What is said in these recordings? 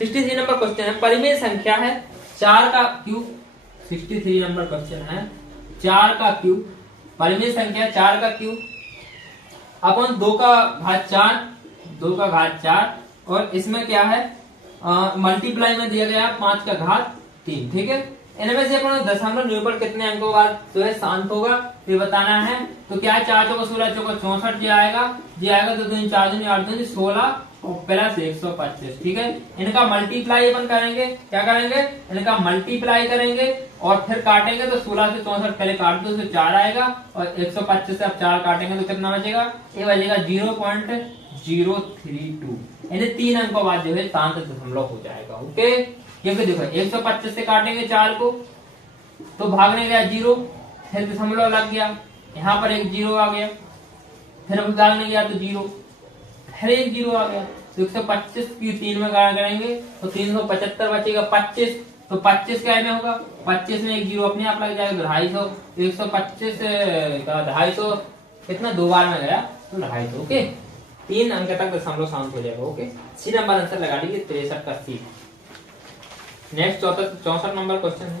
63 number question है, परिमेय संख्या है 4 का क्यूब। 63 नंबर क्वेश्चन है 4 का क्यूब, परिमेय संख्या 4 का क्यूब अपन 2 का घात 4, 2 का घात 4 और इसमें क्या है मल्टीप्लाई में दिया गया 5 का घात 3। ठीक है, इनमें से अपन दशमलव निरूपण कितने अंकों का जो है शांत होगा ये बताना है। तो क्या है 4 चौका 16 चौका 64 जी आएगा, तो 2 4 दूनी 8 दूनी 16 और प्लस 125। ठीक है, इनका मल्टीप्लाई अपन करेंगे, क्या करेंगे इनका मल्टीप्लाई करेंगे और फिर काटेंगे तो 16 से 64 पहले काट दो तो 4 आएगा और 125 से अब 4 काटेंगे तो कितना बचेगा, ये बचेगा 0.032। यानी 3 अंकों बाद जो है शांत दशमलव हो जाएगा। ओके, क्योंकि देखो 125 से काटेंगे 4 को तो भागने गया 0, फिर दशमलव लग गया, यहाँ पर एक 0 आ गया, फिर भागने गया तो 0, फिर एक 0 आ गया, तो 125 की 3 में गणना करेंगे तो 375 बचेगा 25, तो 25 क्या में होगा, 25 में एक 0 अपने आप लग जाएगा, 250, 125 का 250 कितना 2 बार में गया तो 250। ओके, 3 अंक तक दशमलव शांत हो जाएगा। ओके, सी नंबर आंसर लगा लीजिए 63 का सी। नेक्स्ट 64 नंबर क्वेश्चन है,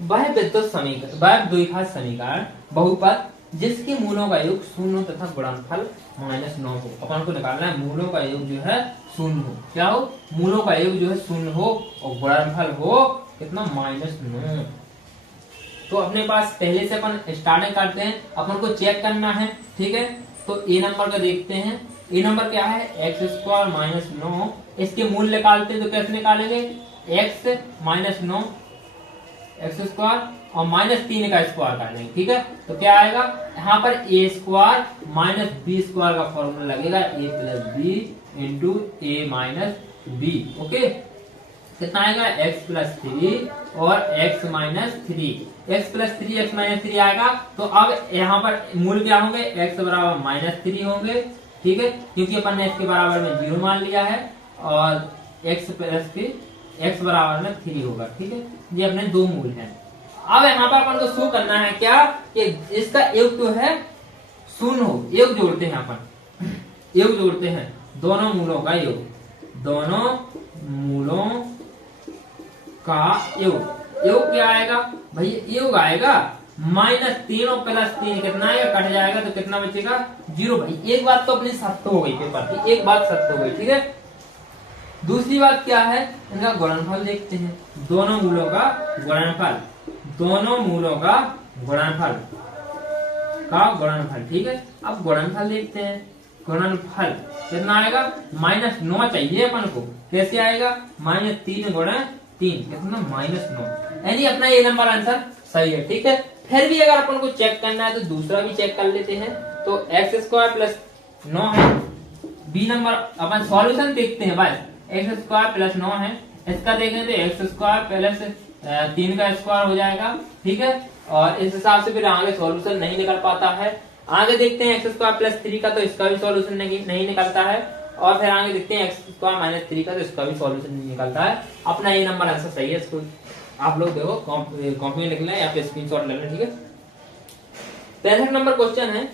वह विद्युत समीकरण, वह द्विघात समीकरण बहुपद जिसके मूलों का योग 0 तथा गुणनफल -9 हो। अपन को निकालना है मूलों का योग जो है 0 हो, क्या हो मूलों का योग जो है 0 हो और गुणनफल हो कितना -9। तो अपने पास पहले से अपन स्टार्टिंग करते हैं, अपन को चेक करना है। ठीक है, तो ए नंबर का देखते हैं, ए नंबर क्या है x² -9, इसके मूल निकालते हैं तो कैसे निकालेंगे x -9 x² और -3 का स्क्वायर कर लेंगे। ठीक है, तो क्या आएगा यहाँ पर a² -b² का फॉर्मूला लगेगा, a + b × a - b। Okay, कितना आएगा x + 3 और x - 3, x + 3 x - 3 आएगा। तो अब यहाँ पर मूल क्या होंगे x बराबर -3 होंगे। ठीक है, क्योंकि अपन ने इसके बराबर में 0 मान लिया है और x + 3 x बराबर में 3 होगा। ठीक है, ये अपने 2 मूल हैं। अब यहाँ पर अपन को शो करना है क्या कि इसका योग तो है 0 हो, योग जोड़ते हैं अपन, योग जोड़ते हैं दोनों मूलों का योग, दोनों मूलों का योग। योग क्या आएगा भाई, योग आएगा -3 और +3 कितना आएगा कट जाएगा तो कितना बचेगा 0। भाई एक बात तो अपनी सत्य हो गई पेपर की, एक बात सत्य हो गई। ठीक है, दूसरी बात क्या है इनका गुणनफल देखते हैं, दोनों मूलों का गुणनफल, दोनों मूलों का गुणनफल ठीक है, अब गुणनफल देखते हैं, गुणनफल कितना आएगा -9 चाहिए अपन को, कैसे आएगा -3 × 3 कितना -9, यानी अपना ये नंबर आंसर सही है। ठीक है, फिर भी अगर अपन को चेक करना है तो दूसरा भी चेक कर लेते हैं। तो x² + 9 है, बी नंबर अपन सॉल्यूशन देखते हैं बस, x² + 9 है, इसका देखें तो x² + 3 का स्क्वायर हो जाएगा। ठीक है, और इस हिसाब से फिर आगे सॉल्यूशन नहीं निकल पाता है। आगे देखते हैं x² + 3 का, तो इसका भी सॉल्यूशन नहीं निकलता है, और फिर आगे देखते हैं x² - 3 का, तो इसका भी सॉल्यूशन नहीं निकलता है। अपना ये नंबर आंसर सही है, इसको आप लोग देखो कॉपी में लिख लें या फिर स्क्रीनशॉट ले लें। ठीक है, 63 नंबर क्वेश्चन है,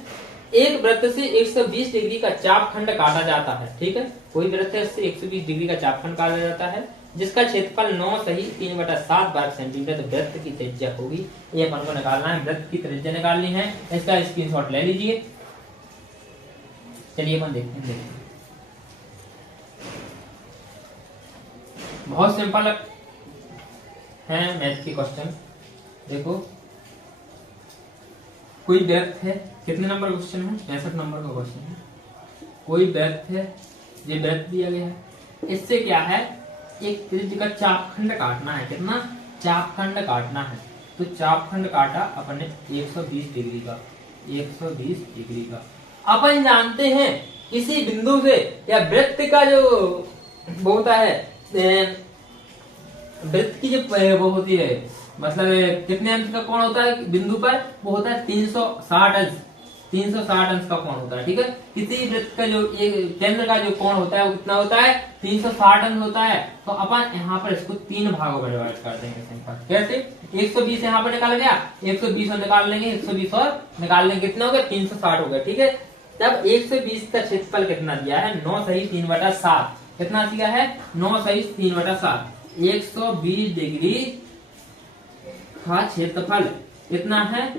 एक वृत्त से 120 डिग्री का चापखंड काटा जाता है। ठीक है, कोई वृत्त से 120 डिग्री का चापखंड काटा जाता है जिसका क्षेत्रफल 9 सही 3/7 वर्ग सेंटीमीटर, तो वृत्त की त्रिज्या होगी, ये अपन को निकालना है, वृत्त की त्रिज्या निकालनी है, इसका स्क्रीनशॉट ले लीजिए। चलिए अपन देखते हैं, बहुत सिंपल है मैथ की क्वेश्चन। देखो कोई वृत्त है, कितने नंबर क्वेश्चन है 65 नंबर का क्वेश्चन है, कोई वृत्त है, ये वृत्त दिया गया है, इससे क्या है एक त्रिज्या का चापखंड काटना है, कितना चापखंड काटना है, तो चापखंड काटा अपन ने 120 डिग्री का, 120 डिग्री का। अपन जानते हैं किसी बिंदु से या वृत्त का जो वो होता है, वृत्त की जो वो होती है, मतलब कितने अंश का कोण होता है बिंदु पर, वो होता है 360 अंश, 360 अंश का कोण होता है। ठीक है, किसी वृत्त का जो केंद्र का जो कोण होता है वो कितना होता है 360 अंश होता है। तो अपन यहाँ पर इसको 3 भागों में डिवाइड कर देंगे, कैसे 120 यहाँ पर निकाल गया, 120 और निकाल लेंगे, 120 और निकाल लेंगे, कितना हो गया 360 हो गया। ठीक है, तब 120 का क्षेत्रफल कितना दिया है 9 सही 3/7, कितना दिया है 9 सही 3/7। 120 डिग्री का क्षेत्रफल कितना है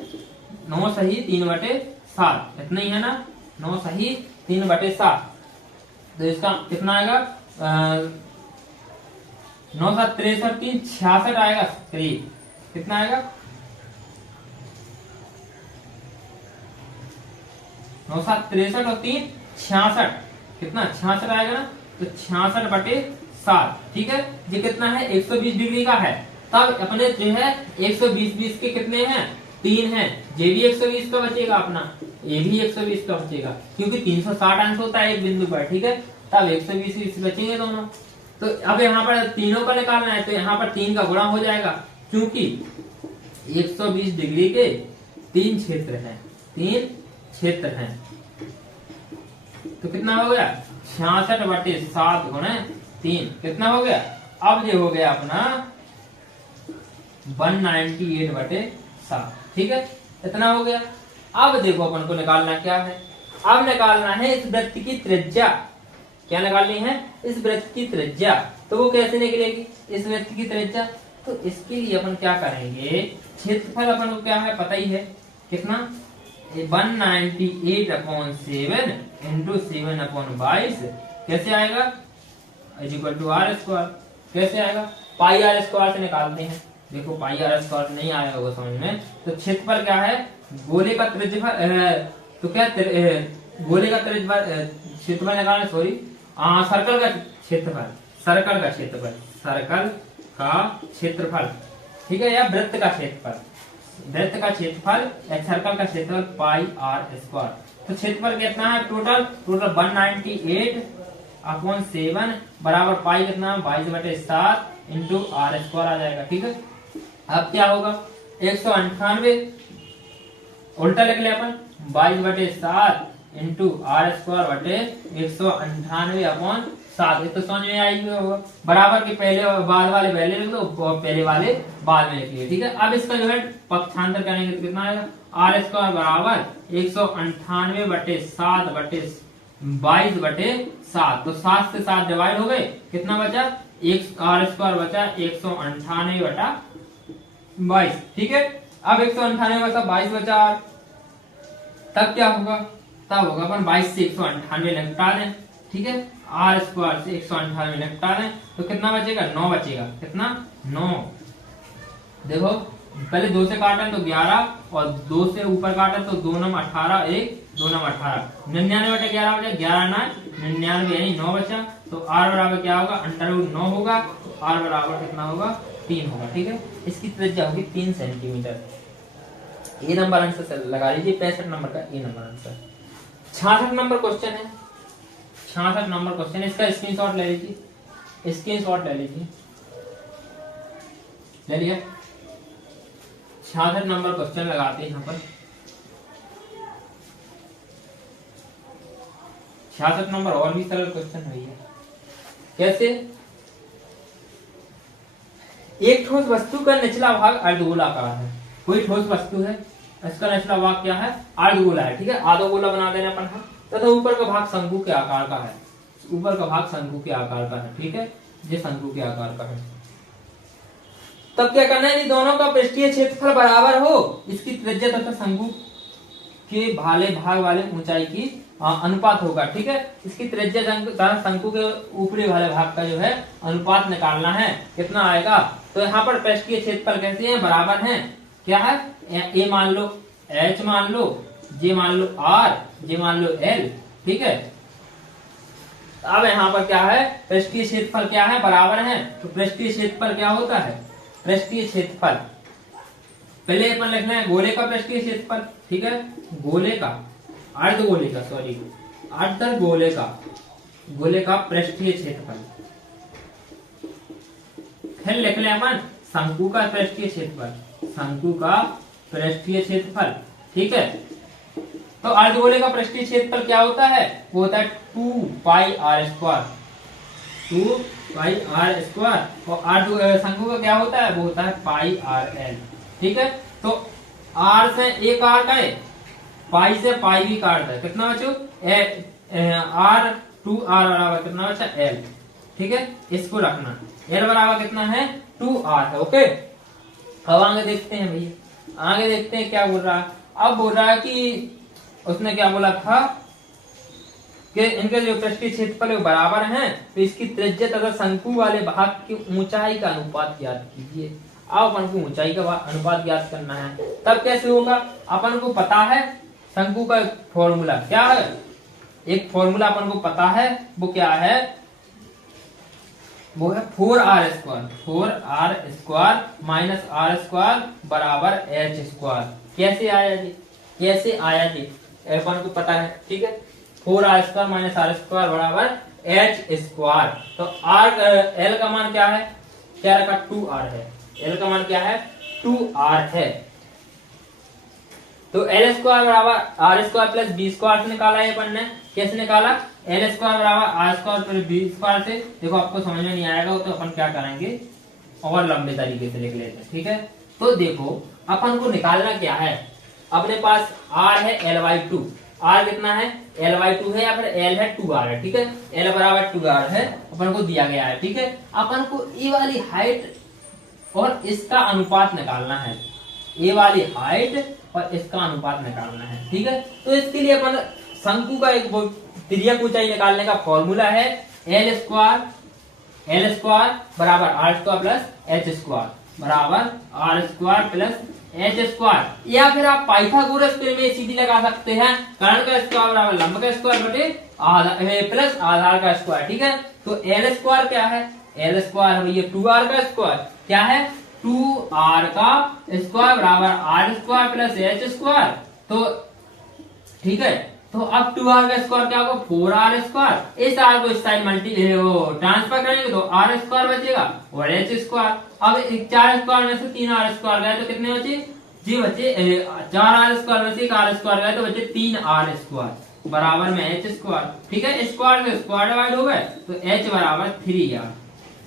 9 सही 3/7, इतना ही है ना, 9 सही 3/7। तो इसका कितना आएगा 9 7 63 3 66 आएगा करीब, कितना आएगा 9 7 63 और 3 66, कितना 66 आएगा ना, तो 66/7। ठीक है, ये कितना है 120 डिग्री का है। तब अपने जो है 120 के कितने हैं 3 हैं, ये भी 120 का बचेगा अपना, ये भी 120 का बचेगा, क्योंकि 360 अंश होता है एक बिंदु पर। ठीक है, तब 120 बचेंगे दोनों। तो अब यहाँ पर तीनों का निकालना है, तो यहाँ पर 3 का गुणा हो जाएगा, क्योंकि 120 डिग्री के 3 क्षेत्र हैं, 3 क्षेत्र हैं। तो कितना हो गया 66/7 गुणे 3, कितना हो गया, अब ये हो गया अपना 198/7। ठीक है, इतना हो गया। अब देखो अपन को निकालना क्या है, अब निकालना है इस वृत्त की त्रिज्या। क्या निकालनी है, इस वृत्त की त्रिज्या। तो वो कैसे निकलेगी इस वृत्त की त्रिज्या, तो इसके लिए अपन क्या करेंगे, क्षेत्रफल अपन को क्या है पता ही है, कितना 198/7 इंटू 7/22 कैसे आएगा =r²। कैसे आएगा, πr² से निकालते हैं। देखो πr² नहीं आया होगा समझ में। तो क्षेत्रफल क्या है, गोले का त्रिज्यफल, तो क्या गोले का क्षेत्रफल निकालना, सॉरी सर्कल का क्षेत्रफल, सर्कल का क्षेत्रफल, सर्कल का क्षेत्रफल। ठीक है, या वृत्त का क्षेत्रफल, वृत्त का क्षेत्रफल या सर्कल का क्षेत्रफल πr²। तो क्षेत्रफल कितना है टोटल 198/7 बराबर पाई कितना 22/7 इंटू r² आ जाएगा। ठीक है, अब क्या होगा 198 उल्टा लिख ले अपन 22/7 इंटू r²/198/7। तो समझ में आई होगा, बराबर के पहले बाद वाले पहले लिख लो और पहले वाले बाद में लिखिए। ठीक है, अब इसका जो है पक्षांतर करेंगे तो कितना आएगा r² बराबर 198/7/22/7। तो 7 से 7 डिवाइड हो गए, कितना बचा r² बचा 198/22। ठीक है, अब 198/22 बचा, तब क्या होगा, तब होगा अपन 22 से 198 निपटा दें। ठीक है, r² से 198 निपटा दें तो कितना बचेगा 9 बचेगा, कितना 9। देखो पहले 2 से काटा तो 11 और 2 से ऊपर काटा तो 2 9 18 1 2 9 18 99/11 बचा, 11 9 99 यानी 9 बचा। तो r बराबर क्या होगा √9 होगा, r बराबर कितना होगा 3 होगा। ठीक है, इसकी त्रिज्या होगी 3 सेंटीमीटर। ये नंबर आंसर लगा लीजिए, 65 नंबर का ये नंबर आंसर। 66 नंबर क्वेश्चन है, 66 नंबर क्वेश्चन, इसका स्क्रीनशॉट ले लीजिए, स्क्रीनशॉट ले लीजिए, ले लिया। 66 नंबर क्वेश्चन लगाते हैं यहाँ पर। 66 नंबर और भी सरल क्वेश्चन है ये। कैसे, एक ठोस वस्तु का निचला भाग अर्धगोलाकार है, कोई ठोस वस्तु है, इसका निचला भाग क्या है अर्धगोला है। ठीक है, आधा गोला बना देना अपन तथा ऊपर का भाग शंकु के आकार का है, ऊपर का भाग शंकु के आकार का है। ठीक है, ये शंकु के आकार का है। तब क्या करना है, दोनों का पृष्ठीय क्षेत्रफल बराबर हो, इसकी त्रिज्या तथा शंकु के भाले भाग वाले ऊंचाई की अनुपात होगा। ठीक है, इसकी त्रिज्या तथा शंकु के ऊपरी वाले भाग का जो है अनुपात निकालना है, कितना आएगा। तो यहाँ पर पृष्ठीय क्षेत्रफल कैसे हैं, बराबर हैं, क्या है ए मान लो, एच मान लो, जे मान लो आर, जे मान लो एल। ठीक है, अब यहाँ पर क्या है पृष्ठीय क्षेत्रफल क्या है बराबर है। तो पृष्ठीय क्षेत्रफल क्या होता है, पृष्ठीय क्षेत्रफल पहले अपन लिखना है गोले का पृष्ठीय क्षेत्रफल। ठीक है, गोले का अर्धगोले का, सॉरी अर्धगोले का, गोले का पृष्ठीय क्षेत्रफल। फिर लिख ले अपन शंकु का पृष्ठीय क्षेत्रफल, शंकु का पृष्ठीय क्षेत्रफल। ठीक है, तो अर्धगोले का पृष्ठीय क्षेत्रफल क्या होता है, वो होता है 2πr², 2πr²। और शंकु का क्या होता है, वो होता है πrl। ठीक है, तो r से a काट है, पाई से पाई भी काट है, कितना बचो r 2r बराबर कितना बचा l। ठीक है, इसको रखना। एल बराबर कितना है 2r है। ओके, अब आगे देखते हैं भैया, आगे देखते हैं क्या बोल रहा है। अब बोल रहा है कि उसने क्या बोला था कि इनके जो पृष्ठीय क्षेत्रफल बराबर हैं, तो इसकी त्रिज्या तथा शंकु वाले भाग की ऊंचाई का अनुपात ज्ञात कीजिए। अब अपन को ऊंचाई का अनुपात ज्ञात करना है, तब कैसे होगा? अपन को पता है शंकु का फॉर्मूला क्या है, एक फॉर्मूला अपन को पता है, वो क्या है, वो है 4r² 4r² माइनस r² बराबर h²। कैसे आया जी, कैसे आया जी, अपन को पता है। ठीक है, 4r² माइनस r² बराबर h²। तो l का मान क्या है, क्या रखा 2r है, l का मान क्या है 2r है। तो l² बराबर r² प्लस b² से निकाला है अपन ने। कैसे निकाला? l² बराबर r² प्लस b² से। देखो आपको समझ में नहीं आएगा तो अपन क्या करेंगे, और लंबे तरीके से लिख लेते हैं। ठीक है, तो देखो अपन को निकालना क्या है, अपने पास r है l/2, r कितना है l/2 है, या फिर l है 2r है। ठीक है, l बराबर 2r है, अपन को दिया गया है। ठीक है, अपन को ए वाली हाइट और इसका अनुपात निकालना है, ए वाली हाइट और इसका अनुपात निकालना है। ठीक है, तो इसके लिए अपन शंकु का एक तिर्यक ऊंचाई निकालने का फॉर्मूला है l² बराबर r² प्लस h² बराबर r² प्लस h², या फिर आप पाइथागोरस प्रमेय सीधी लगा सकते हैं, कर्ण का स्क्वायर बराबर लंब का स्क्वायर बटे प्लस आधार का स्क्वायर। ठीक है, तो l² क्या है, l² है ये 2r का स्क्वायर, क्या है 2r का स्क्वायर बराबर r² प्लस h²। तो ठीक है, तो अब 2r का स्क्वायर क्या होगा 4r²। इस r को इस साइड ट्रांसफर करेंगे तो r² बचेगा और h²। अब 4r² में से 3r² गए तो कितने बचे जी, बचे 4r² में से 1r² गए तो बचे 3r² बराबर में h²। ठीक है, स्क्वायर से स्क्वायर डिवाइड हो गए तो h बराबर 3r,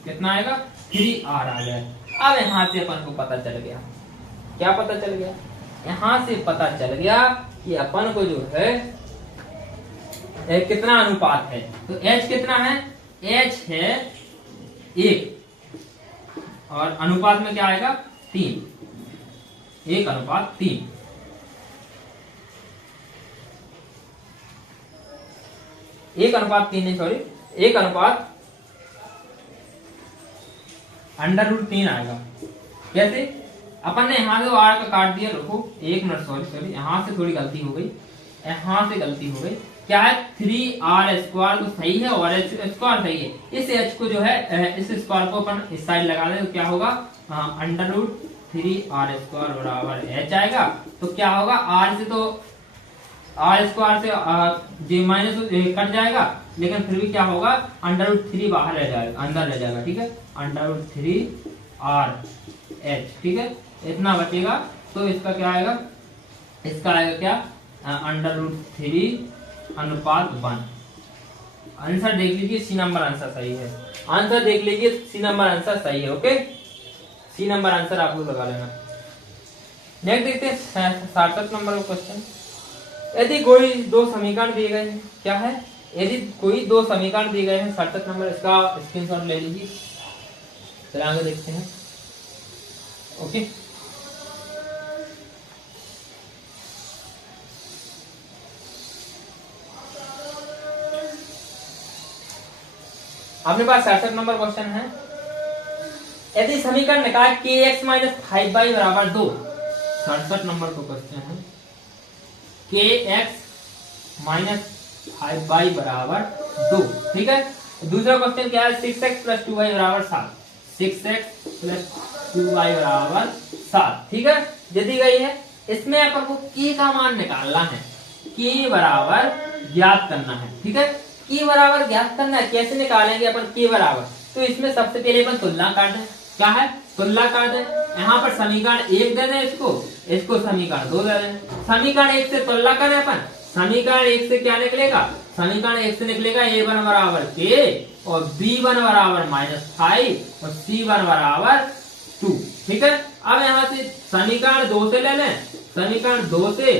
कितना आएगा 3r आ गया। अब यहाँ से अपन को पता चल गया, क्या पता चल गया, यहाँ से पता चल गया कि अपन को जो है कितना अनुपात है। तो h कितना है, h है 1 और अनुपात में क्या आएगा 3, 1:3। एक अनुपात 3 नहीं, सॉरी 1:√3 आएगा। कैसे? अपन ने यहाँ से r का काट दिया, रखो 1 मिनट, सॉरी यहाँ से थोड़ी गलती हो गई, यहाँ से गलती हो गई। क्या है 3r² तो सही है और h² सही है। इस h को जो है इस स्क्वायर को अपन इस साइड लगा दें तो क्या होगा √3r² बराबर h आएगा। तो क्या होगा r से तो r² से j माइनस कट जाएगा, लेकिन फिर भी क्या होगा √3 बाहर रह जाएगा, अंदर रह जाएगा। ठीक है, √3rh। ठीक है, इतना बचेगा। तो इसका क्या आएगा, इसका आएगा क्या √3:1। आंसर देख लीजिए, सी नंबर आंसर सही है। आंसर देख लीजिए, सी नंबर आंसर सही है। ओके, सी नंबर आंसर आपको लगा लेना। नेक्स्ट देखते हैं 67 नंबर का क्वेश्चन। यदि कोई दो समीकरण दिए गए हैं, क्या है, यदि कोई दो समीकरण दिए गए हैं 67 नंबर, इसका स्क्रीनशॉट ले लीजिए। चलिए आगे देखते हैं। ओके, अपने पास 67 नंबर क्वेश्चन है। यदि समीकरण निकाय kx माइनस 5y बराबर 2, 67 नंबर का क्वेश्चन है, kx माइनस 5y बराबर 2। ठीक है, दूसरा क्वेश्चन क्या है 6x प्लस 2y बराबर 7, 6x प्लस 2y बराबर 7। ठीक है, यदि गई है, इसमें अपन को k का मान निकालना है, k बराबर ज्ञात करना है। ठीक है, k बराबर ज्ञात करना है। कैसे निकालेंगे अपन k बराबर, तो इसमें सबसे पहले अपन तुलना कर दें। क्या है, तुलना कर दें। यहाँ पर समीकरण 1 दे दें, इसको समीकरण 2 दे दें। समीकरण 1 से तुलना करें अपन, समीकरण 1 से क्या निकलेगा, समीकरण 1 से निकलेगा a1 बराबर k और b1 बराबर -5 और c1 बराबर 2। ठीक है, अब यहाँ से समीकरण 2 से ले लें, समीकरण 2 से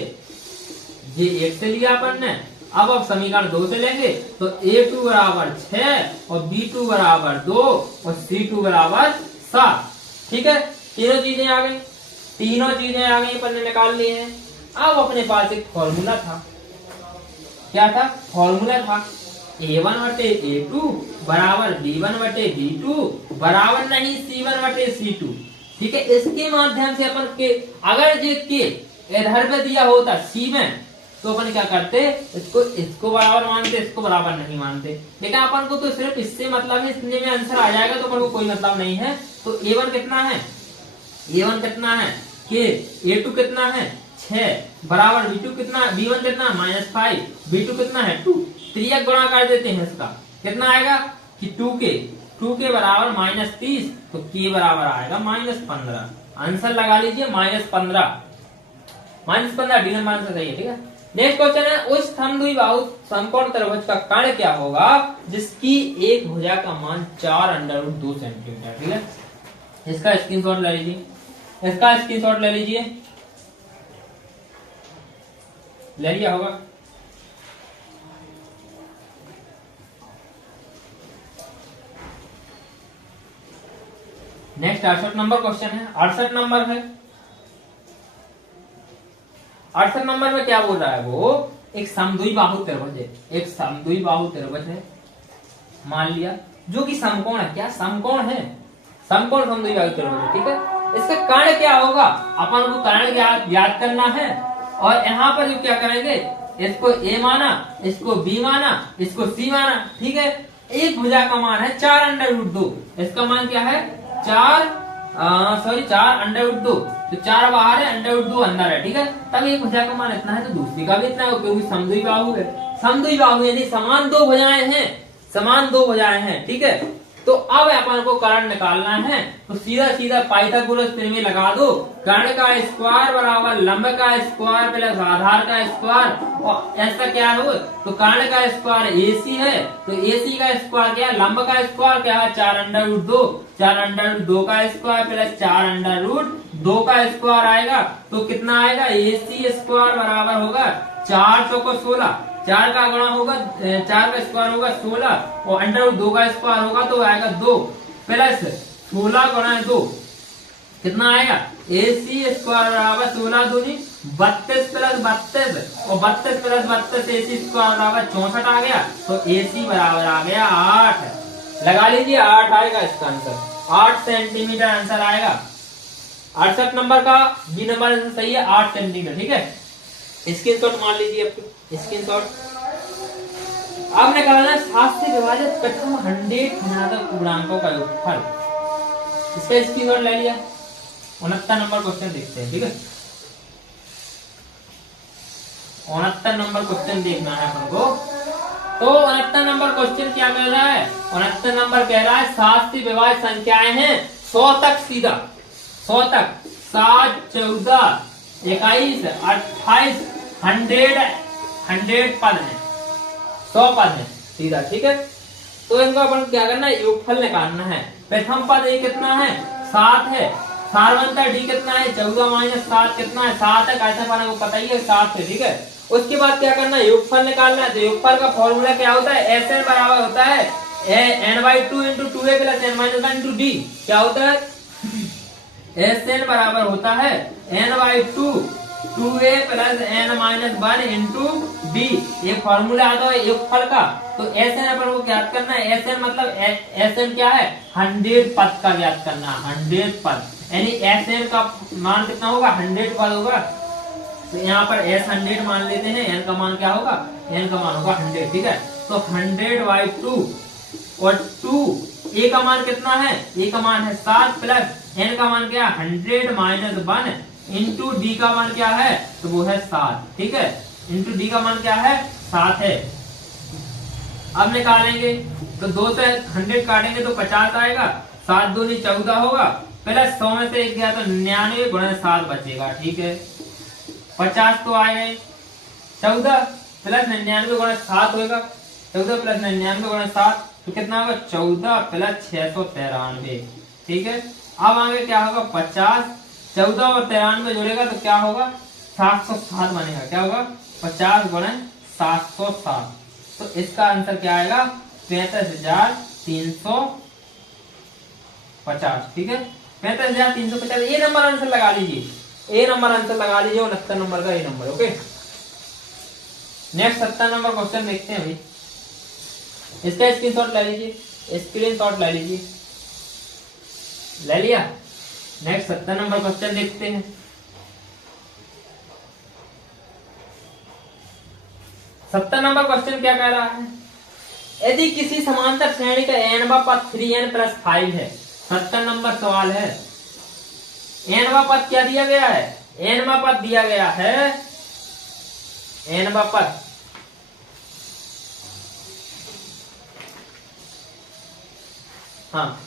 ये 1 से लिया अपन ने, अब समीकरण 2 से लेंगे तो A2 बराबर 6 और B2 बराबर 2 और C2 बराबर 7। ठीक है, तीनों चीजें आ गई, तीनों चीजें आ गई, अपन ने निकाल ली हैं। अब अपने पास एक फॉर्मूला था, क्या था? फॉर्मूला था A1 बटे A2 बराबर B1 बटे B2 बराबर नहीं C1 बटे C2। ठीक है, इसके माध्यम से अपन के अगर ये के इधर पे दिया होता C में तो अपन क्या करते, इसको बराबर मानते, इसको बराबर नहीं मानते, लेकिन अपन को तो सिर्फ इससे मतलब है, इसलिए में आंसर आ जाएगा, तो अपन को कोई मतलब नहीं है। तो A1 कितना है, A1 कितना है के, A2 कितना है 6 बराबर B2 कितना, B1 कितना -5, B2 कितना है 2। त्रियक गुणा कर देते हैं, इसका कितना आएगा कि 2 के बराबर -30, तो के बराबर आएगा -15। आंसर लगा लीजिए -15, डी नंबर आंसर सही है। ठीक है, नेक्स्ट क्वेश्चन है उस समद्विबाहु समकोण त्रिभुज का कर्ण क्या होगा जिसकी एक भुजा का मान 4√2 सेंटीमीटर। ठीक है, इसका स्क्रीनशॉट ले लीजिए, इसका स्क्रीनशॉट ले लीजिए, ले लिया होगा। नेक्स्ट 68 नंबर क्वेश्चन है, 68 नंबर है। 68 नंबर में क्या बोल रहा है, वो एक समद्विबाहु त्रिभुज है, एक समद्विबाहु त्रिभुज है मान लिया, जो कि समकोण है। क्या समकोण है, समकोण समद्विबाहु त्रिभुज है। ठीक है, इसका कर्ण क्या होगा, अपन को कर्ण याद करना है, और यहाँ पर जो क्या करेंगे, इसको A माना, इसको B माना, इसको C माना। ठीक है, एक भुजा का मान है 4√2, इसका मान क्या है 4√2, तो 4 बाहर है, √2 अंदर है। ठीक है, तब एक भुजा का मान इतना है, तो दूसरी का भी इतना है, क्योंकि समद्विबाहु है। समद्विबाहु यानी समान दो भुजाएं हैं, समान दो भुजाएं हैं। ठीक है, तो अब अपन को कर्ण निकालना है, तो सीधा सीधा पाइथागोरस प्रमेय लगा दो। कर्ण का स्क्वायर बराबर लंब का स्क्वायर प्लस आधार का स्क्वायर, और ऐसा क्या हो, तो कर्ण का स्क्वायर AC है, तो AC का स्क्वायर क्या है, लंब का स्क्वायर क्या है 4√2, 4√2 का स्क्वायर प्लस 4√2 का स्क्वायर आएगा, तो कितना आएगा, AC स्क्वायर बराबर होगा 4 चौको 16, 4 का गुणा होगा, 4 का स्क्वायर होगा 16, और √2 का स्क्वायर होगा तो आएगा 2 प्लस 16 गुणा 2 कितना आएगा, AC स्क्वायर बराबर 16 दूनी 32 प्लस 32, और 32 प्लस 32 AC स्क्वायर बराबर 64 आ गया, तो AC बराबर आ गया 8। लगा लीजिए 8 आएगा इसका आंसर, 8 सेंटीमीटर आंसर आएगा। 68 नंबर का बी नंबर आंसर सही है, 8 सेंटीमीटर। ठीक है, स्क्रीनशॉट मान लीजिए, स्क्रीनशॉट। अब निकालना है 7 से विभाजित प्रथम 100 धनात्मक पूर्णांकों का योगफल, इसका स्क्रीनशॉट ले लिया। 69 नंबर क्वेश्चन देखते हैं। ठीक है, 69 नंबर क्वेश्चन देखना है अपन को। तो 69 नंबर क्वेश्चन क्या कह रहा है, 69 नंबर कह रहा है 7 से विभाजित संख्याएं हैं 100 तक, सीधा 100 तक, 7, 14, 21, 28, 100 पद है, 100 पद है सीधा। ठीक है, तो इनको अपन क्या करना है, योगफल निकालना है। प्रथम पद ये कितना है, 7 है, सारवंतर डी कितना है 14 - 7 कितना है 7 है, कैसे पाना वो पता ही है 7 है। ठीक है, उसके बाद क्या करना है, योगफल निकालना है। तो योगफल का फॉर्मूला क्या होता है, SN बराबर होता है n/2 × 2a + n - 1 × d। क्या होता है, SN बराबर होता है n/2 2a + n - 1 × d। ये फॉर्मूला आता है योगफल का। तो SN अपन को ज्ञात करना है, SN मतलब SN क्या है, 100 पद का ज्ञात करना, 100 पद, यानी SN का मान कितना होगा, 100 पद होगा। तो यहाँ पर S 100 मान लेते हैं, N का मान क्या होगा, N का मान होगा 100। ठीक है, तो 100/2, और 2 A का मान कितना है, A का मान है 7 प्लस N का मान क्या है 100 - 1 इंटू D का मान क्या है, तो वो है 7। ठीक है, इंटू D का मान क्या है 7 है। अब निकालेंगे तो 2 से 100 काटेंगे तो 50 आएगा, 7 दूनी 14 होगा, प्लस 100 में से 1 गया तो 99 × 7 बचेगा। ठीक है, 50 तो आए गए, 14 प्लस 99 × 7 होगा, 14 प्लस 99 × 7 तो कितना होगा 14 प्लस 693। ठीक है, अब आगे क्या होगा 50, 14 और 93 जोड़ेगा तो क्या होगा 707 बनेगा। क्या होगा 50 × 65,760। तो इसका आंसर क्या आएगा 65,350। ठीक है, 65,350 ये नंबर आंसर लगा लीजिए, ए नंबर आंसर लगा लीजिए, 69 नंबर का A number. Okay, next 70 number question देखते हैं भाई। इसका स्क्रीनशॉट ले लीजिए, स्क्रीनशॉट ले लीजिए, ले लिया। नेक्स्ट 70 नंबर क्वेश्चन देखते हैं। 70 नंबर क्वेश्चन क्या कह रहा है, यदि किसी समांतर श्रेणी का n-वां पद 3n+5 है। 70 नंबर सवाल है, n-वां पद क्या दिया गया है, n-वां पद दिया गया है, n-वां पद हाँ,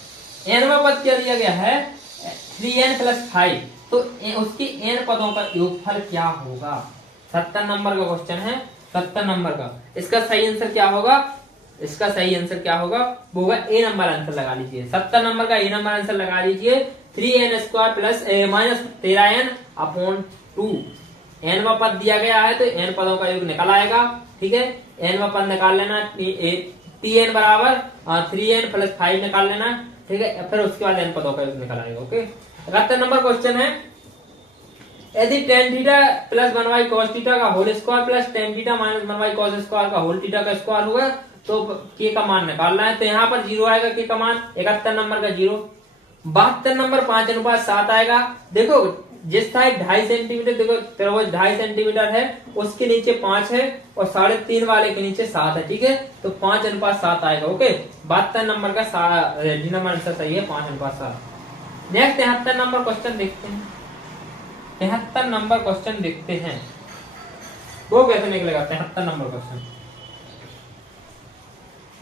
n-वां पद क्या दिया गया है 3n+5। तो उसके n पदों का योगफल क्या होगा। 70 नंबर का क्वेश्चन है, 70 नंबर का। इसका सही आंसर क्या होगा, इसका सही आंसर क्या होगा, वो होगा ए नंबर आंसर लगा लीजिए। 70 नंबर का ए नंबर आंसर लगा लीजिए, 3n² + -13n/2। n-वां पद दिया गया है तो n पदों का योग निकल आएगा। ठीक है, n-वां पद निकाल लेना, tn बराबर 3n+5 निकाल लेना। ठीक है, फिर उसके बाद n पदों का योग निकल आएगा। ओके, 71 नंबर क्वेश्चन है, यदि tan θ + 1y cos θ का whole square plus tan θ - 1y cos square का होल θ का स्क्वायर हुआ तो k का मान निकालना है। तो यहाँ पर 0 आएगा k का मान, 71 नंबर का 0। 72 नंबर 5:7 आएगा। देखो जिस साइड 2.5 सेंटीमीटर, देखो त्रिभुज 2.5 सेंटीमीटर है, उसके नीचे 5 है और 3.5 वाले के नीचे 7 है। ठीक है, तो 5:7 आएगा। ओके, 72 नंबर का डी नंबर आंसर सही है, 5:7। नेक्स्ट 73 नंबर क्वेश्चन देखते हैं। 73 नंबर क्वेश्चन देखते हैं, वो कैसे निकलेगा। 73 नंबर क्वेश्चन,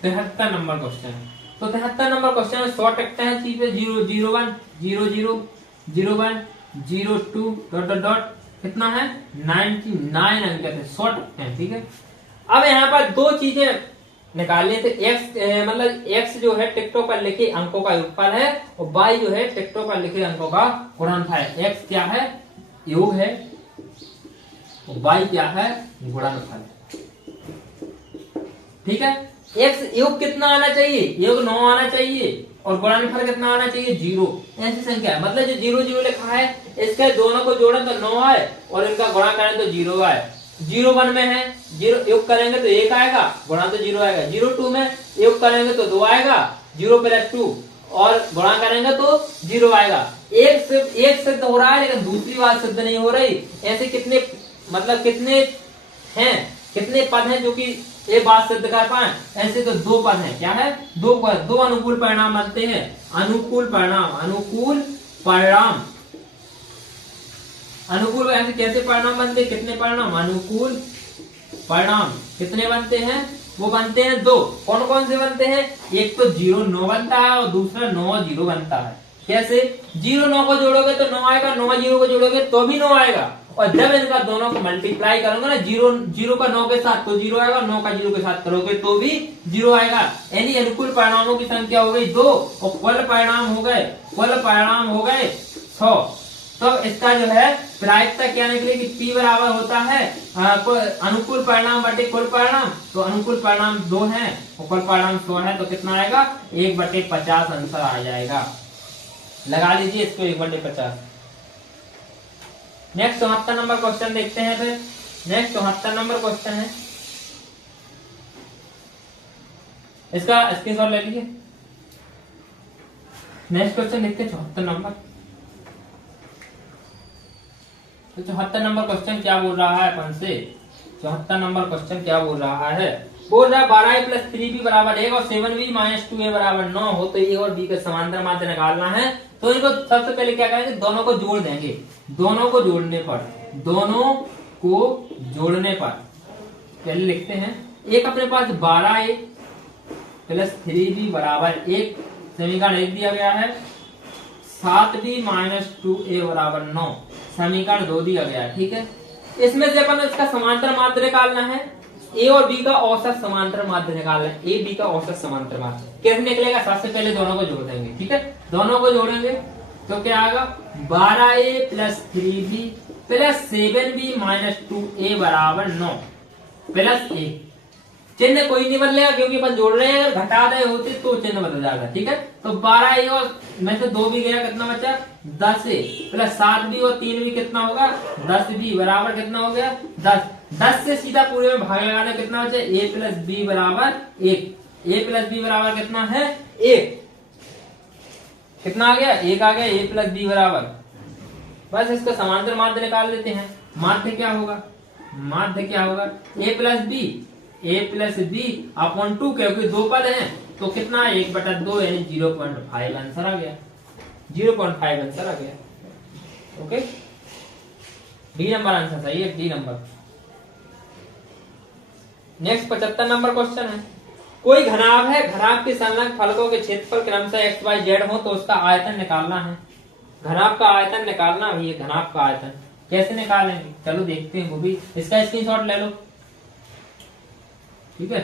73 नंबर क्वेश्चन। तो 73 नंबर क्वेश्चन में शॉर्ट रखते हैं, 0 0 1 0 0 0 1 0 2 डॉट डॉट डॉट कितना है 99 अंक है, शॉर्ट रखते हैं। ठीक है, अब यहाँ पर दो चीजें निकालनी है। तो x मतलब x जो है टिकटों पर लिखे अंकों का योगफल है और y जो है टिकटों पर लिखे अंकों का गुणनफल है। x क्या है, योग है, और y क्या है, गुणनफल। ठीक है, x योग कितना आना चाहिए, योग 9 आना चाहिए और गुणनफल कितना आना चाहिए 0। ऐसी संख्या है, मतलब जो 0 0 लिखा है इसके दोनों को जोड़ें तो 9 आए और इनका गुणा करें तो 0 आए। 0 1 में है, 0 योग करेंगे तो 1 आएगा, गुणा तो 0 आएगा। 0 2 में योग करेंगे तो 2 आएगा, 0 + 2 और गुणा करेंगे तो 0 आएगा। एक सिद्ध हो रहा है लेकिन दूसरी बात सिद्ध नहीं हो रही। ऐसे कितने मतलब कितने हैं, कितने पद हैं जो कि ये बात सिद्ध कर पाए। ऐसे तो 2 पद हैं। क्या है, 2 पद, 2 अनुकूल परिणाम बनते हैं। अनुकूल परिणाम, अनुकूल परिणाम, अनुकूल ऐसे कैसे परिणाम बनते हैं, कितने परिणाम, अनुकूल परिणाम कितने बनते हैं, वो बनते हैं 2। कौन कौन से बनते हैं, एक तो 0 9 बनता है और दूसरा 9 0 बनता है। कैसे, 0 9 को जोड़ोगे तो 9 आएगा, 9 0 को जोड़ोगे तो भी 9 आएगा, और जब इनका दोनों को मल्टीप्लाई करोगे ना, 0 का 9 के साथ तो 0 आएगा, 9 का 0 के साथ करोगे तो भी 0 आएगा। यानी अनुकूल परिणामों की संख्या हो गई 2 और कुल परिणाम हो गए 100। तो इसका जो है प्रायिकता क्या निकलेगी, P बराबर होता है अनुकूल परिणाम बटे कुल परिणाम। तो अनुकूल परिणाम 2 है और कुल परिणाम 100 है, तो कितना आएगा 1/50 आंसर आ जाएगा। लगा लीजिए इसको 1/50। नेक्स्ट 74 नंबर क्वेश्चन देखते हैं। फिर नेक्स्ट 74 नंबर क्वेश्चन है, इसका स्क्रीनशॉट ले लीजिए। नेक्स्ट क्वेश्चन देखते हैं 74 नंबर। तो 74 नंबर क्वेश्चन क्या बोल रहा है अपन से, 74 नंबर क्वेश्चन क्या बोल रहा है, बोल रहा है 12a + 3b = 1 और 7b - 2a = 9 हो तो a और b का समांतर माध्य निकालना है। तो इनको सबसे पहले क्या करेंगे, दोनों को जोड़ देंगे। दोनों को जोड़ने पर पहले लिखते हैं, एक अपने पास 12a + 3b = 1 समीकरण 1 दिया गया है, 7b - 2a = 9 समीकरण 2 दिया गया है। ठीक है, इसमें से अपन इसका समांतर माध्य निकालना है, ए और बी का औसत समांतर माध्य निकालना है। ए बी का औसत समांतर माध्य कैसे निकलेगा, सबसे पहले दोनों को जोड़ देंगे। ठीक है, दोनों को जोड़ेंगे तो क्या आएगा 12a + 3b + 7b - 2a = 9 plus ए। चिन्ह कोई नहीं बदलेगा क्योंकि अपन जोड़ रहे हैं, अगर घटा रहे होते तो चिन्ह बदल जाएगा। ठीक है, तो 12a और में से 2 भी गया, कितना बचा 10a प्लस 7 भी और 3 भी कितना होगा 10 भी बराबर कितना हो गया 10। 10 से सीधा पूरे में भाग लगाना, कितना बचा a प्लस बी बराबर 1। a प्लस बी बराबर कितना है 1, कितना आ गया 1 आ गया। a प्लस बी बराबर, बस इसका समांतर माध्य निकाल लेते हैं। माध्य क्या होगा, माध्य क्या होगा a प्लस बी अपॉन 2, क्योंकि 2 पद हैं तो कितना 1/2 यानी 0.5 आंसर आ गया, 0.5 आंसर आ गया। ओके, डी नंबर आंसर सही है, D number. Next 75 number question है, कोई घनाभ है, घनाभ के संलग्न फलकों के क्षेत्रफल क्रमशः x y z हो तो उसका आयतन निकालना है। घनाभ का आयतन निकालना है, ये घनाभ का आयतन कैसे निकालेंगे, चलो देखते हैं वो भी। इसका स्क्रीनशॉट ले लो, ठीक है।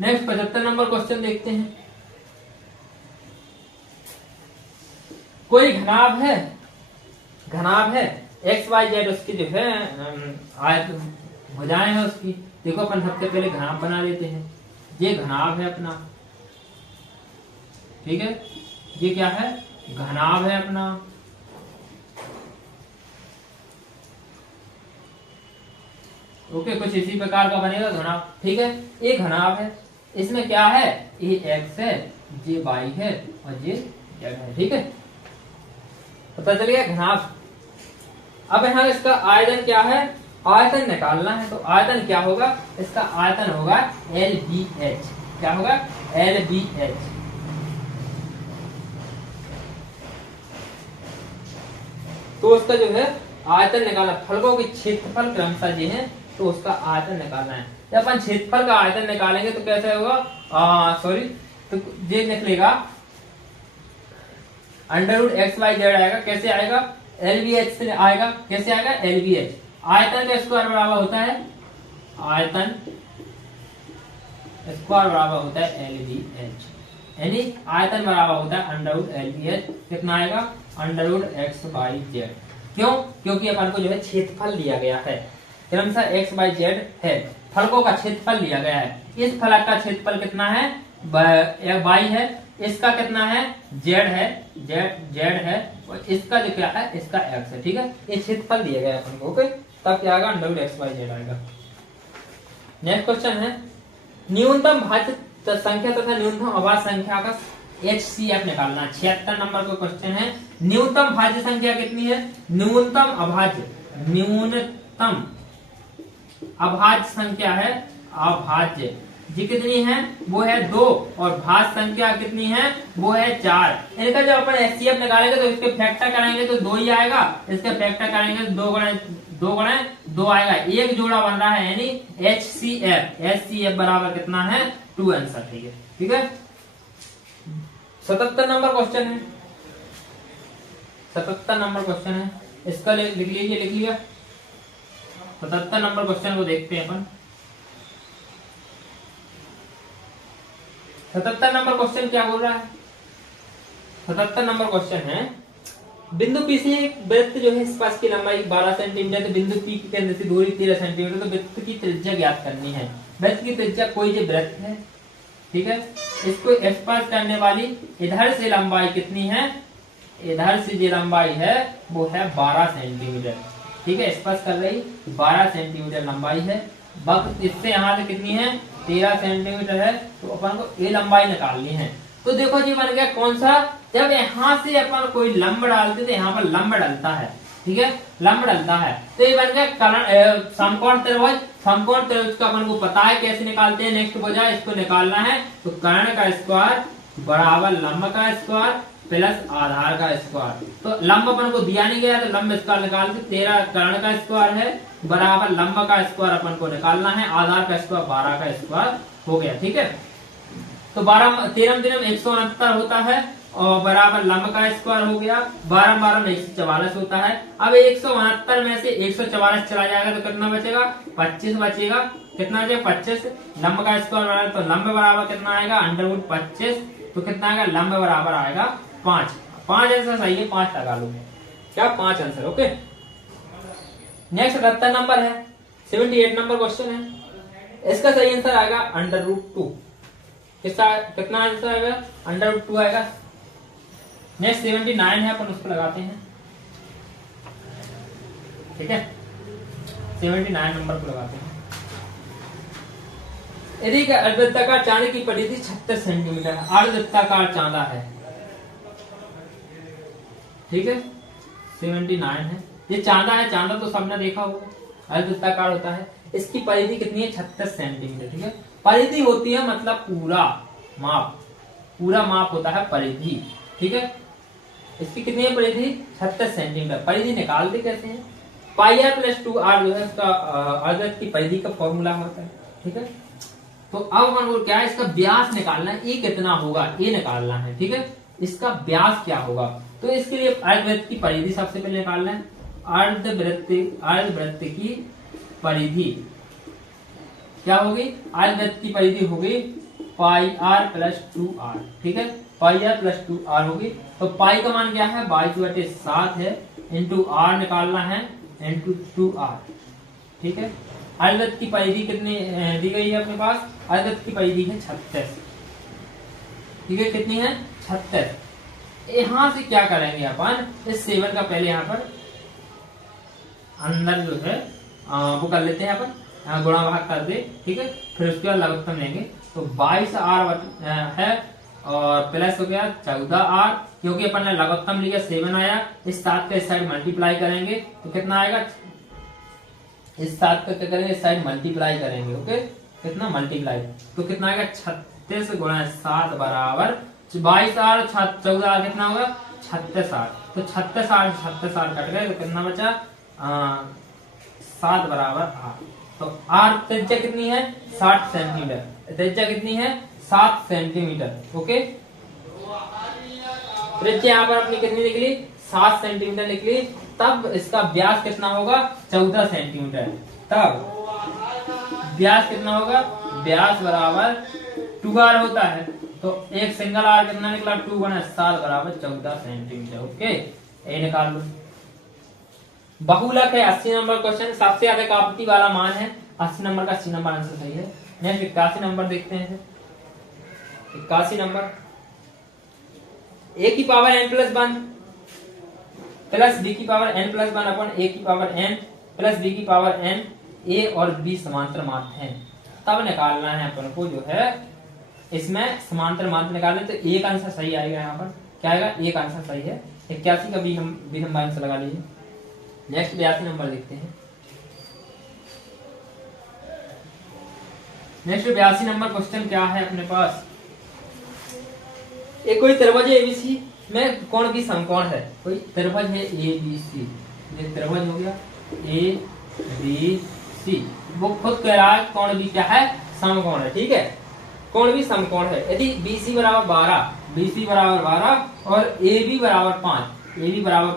नेक्स्ट 75 नंबर क्वेश्चन देखते हैं, कोई घनाभ है, घनाभ है एक्स वाई जेड, उसकी जो है आयत भुजाएं है उसकी। देखो अपन सबसे पहले घनाभ बना लेते हैं, ये घनाभ है अपना, ठीक है, ये क्या है घनाभ है अपना। ओके, कुछ इसी प्रकार का बनेगा घनाभ, ठीक है। ये घनाभ है, इसमें क्या है ये एक्स है, ये वाई है और ये जेड है, ठीक है, पता चल गया घनाभ। अब यहाँ इसका आयतन क्या है, आयतन निकालना है, तो आयतन क्या होगा, इसका आयतन होगा LBH। क्या होगा LBH। तो उसका जो है आयतन निकालना, फलकों के क्षेत्रफल क्रमशः जी है तो उसका आयतन निकालना है। जब अपन क्षेत्रफल का आयतन निकालेंगे तो कैसे होगा, सॉरी, तो ये निकलेगा √(x,y,z) आएगा। कैसे आएगा, LBH से आएगा। कैसे आएगा LBH, आयतन का स्क्वायर बराबर होता है, आयतन स्क्वायर बराबर होता है LBH, यानी आयतन बराबर होता है √LBH। कितना आएगा √(x,y,z)। क्यों, क्योंकि अपन को जो है क्षेत्रफल दिया गया है, क्रमशः x,y,z है, फलकों का क्षेत्रफल दिया गया है। इस फलक का क्षेत्रफल कितना है y है, इसका कितना है z है, z है, और इसका जो क्या है इसका x है, ठीक है। ये क्षेत्रफल दिया गया है अपन को, ओके, तब क्या आएगा √(x,y,z) आएगा। नेक्स्ट क्वेश्चन है, न्यूनतम भाज्य संख्या तथा न्यूनतम अभाज्य संख्या का HCF निकालना। 76 नंबर का क्वेश्चन है, न्यूनतम भाज्य संख्या कितनी है, न्यूनतम अभाज्य संख्या है, अभाज्य जी कितनी है वो है 2, और भाज्य संख्या कितनी है वो है 4। इनका जब अपन HCF निकालेंगे तो इसके फैक्टर करेंगे तो 2 ही आएगा, इसके फैक्टर करेंगे तो 2 गुणे 2 आएगा, एक जोड़ा बन रहा है, यानी HCF बराबर कितना है 2 आंसर, ठीक है, ठीक है। 77 नंबर क्वेश्चन है, 77 नंबर क्वेश्चन है, इसका लिख लीजिए 77 नंबर क्वेश्चन को देखते हैं अपन। 77 नंबर क्वेश्चन क्या बोल रहा है, 77 नंबर क्वेश्चन है, बिंदु P से एक वृत्त जो है स्पर्श की लंबाई 12 सेंटीमीटर, तो बिंदु P के केंद्र से दूरी 13 सेंटीमीटर, तो वृत्त की त्रिज्या ज्ञात करनी है। वृत्त की त्रिज्या, कोई जो वृत्त है, ठीक है, इसको स्पर्श करने वाली इधर से लंबाई कितनी है, इधर से जो लंबाई है वो है 12 सेंटीमीटर, ठीक है, स्पर्श कर रही 12 सेंटीमीटर लंबाई है। वक्त इससे यहाँ से कितनी है 13 सेंटीमीटर है, तो अपन को ये लंबाई निकालनी है। तो देखो जी बन गया कौन सा, जब यहाँ से अपन कोई लंब डालते तो यहाँ पर लंब डलता है, ठीक है, लंब डलता है, तो ये बन गया समकोण त्रिभुज। समकोण त्रिभुज का अपन को पता है कैसे निकालते हैं, नेक्स्ट बजा इसको निकालना है, तो कर्ण का स्क्वायर बराबर लंब का स्क्वायर प्लस आधार का स्क्वायर। तो लंब अपन को दिया नहीं गया तो लंब स्क्वायर निकालते, 13 कर्ण का स्क्वायर है बराबर लंब का स्क्वायर अपन को निकालना है, आधार का स्क्वायर 12 का स्क्वायर हो गया, ठीक है। तो 13 169 होता है और बराबर लंब का स्क्वायर हो गया, 12 में 144 होता है। अब 169 में से 144 चला जाएगा तो कितना बचेगा 25 बचेगा, कितना बचेगा 25, लंब का स्क्वायर बराबर, तो लंब बराबर कितना आएगा √25, तो कितना आएगा लंब बराबर आएगा 5 आंसर सही है, 5 लगा लो, क्या 5 आंसर, ओके। नेक्स्ट 78 नंबर है, 78 नंबर क्वेश्चन है। इसका सही आंसर आएगा √2। किसका कितना आंसर आएगा? √2 आएगा। नेक्स्ट 79 है, अपन उसको लगाते हैं। ठीक है, 79 नंबर को लगाते हैं। यदि अर्धवृत्ताकार चांदे की परिधि 36 सेंटीमीटर है, अर्धवृत्ताकार चांदा है। ठीक है, 79 है। ये चांदा है, चांदा तो सबने देखा होगा, अर्धवृत्ताकार होता है। इसकी परिधि कितनी है? 36 सेंटीमीटर। ठीक है, परिधि होती है मतलब पूरा माप, पूरा माप होता है परिधि। ठीक है, इसकी कितनी है परिधि? 36 सेंटीमीटर। परिधि निकालते कैसे हैं? πr+2r जो है इसका अर्धवृत्त की परिधि का फॉर्मूला होता है। ठीक है, तो अब अपन को क्या है, इसका व्यास निकालना है। ये कितना होगा ये निकालना है। ठीक है, इसका व्यास क्या होगा, तो इसके लिए अर्धवृत्त की परिधि सबसे पहले निकालना है। अर्धवृत्त की परिधि क्या होगी? अर्धवृत्त की परिधि होगी πr+2r। ठीक है, πr+2r होगी। तो पाई का मान क्या है? 22/7 है, इंटू r निकालना है, इंटू 2r। ठीक है, अर्धवृत्त की परिधि कितनी दी गई है अपने पास? अर्धवृत्त की परिधि है 36। ठीक है, कितनी है? 36। यहां से क्या करेंगे अपन? इस 7 का पहले यहाँ पर अंदर जो है वो कर लेते हैं अपन, गुणा भाग कर दे। ठीक है, फिर उसके बाद लघुत्तम लेंगे। तो 22r है और प्लस हो गया 14r, क्योंकि अपन ने लघुत्तम लिया 7 आया। इस 7 का इस साइड मल्टीप्लाई करेंगे तो कितना आएगा? इस 7 का क्या करेंगे? इस साइड मल्टीप्लाई करेंगे। ओके, कितना मल्टीप्लाई, तो कितना आएगा? 36 × 7 बराबर 22r, 14r कितना होगा? 36r। तो 36r कट गए, तो कितना बचा? 7 बराबर r। तो r त्रिज्या कितनी है? 60 सेंटीमीटर। त्रिज्या कितनी है? 7 सेंटीमीटर। ओके, त्रिज्या यहाँ पर अपनी कितनी निकली? 7 सेंटीमीटर निकली। तब इसका व्यास कितना होगा? 14 सेंटीमीटर। तब व्यास कितना होगा? व्यास बराबर 2r होता है। तो एक सिंगल r कितना निकला? 2 × 7 बराबर 14 सेंटीमीटर। ओके, ये निकाल लो। बहुलक है 80 नंबर क्वेश्चन, सबसे अधिक आपत्ति वाला मान है 80 नंबर का। 80 नंबर आंसर सही है। नेक्स्ट 81 नंबर देखते हैं। 81 नंबर, a की पावर n+1 प्लस b की पावर n+1 अपन a की पावर n प्लस b की पावर n, a और b समांतर माध्य हैं। तब निकालना है अपन को जो है इसमें समांतर माध्य निकालने। तो एक आंसर सही आएगा यहाँ पर। क्या आएगा? एक आंसर सही है। 81 का बी नंबर आंसर लगा लीजिए। नेक्स्ट 82 नंबर देखते हैं। नेक्स्ट 82 नंबर क्वेश्चन क्या है अपने पास? एक कोई त्रिभुज है एबीसी में कोण भी समकोण है। कोई त्रिभुज है एबीसी, ये त्रिभुज हो गया एबीसी, वो खुद कह रहा है कोण भी क्या है? समकोण है। ठीक है, कोण भी समकोण है। यदि बीसी बराबर 12 और AB बराबर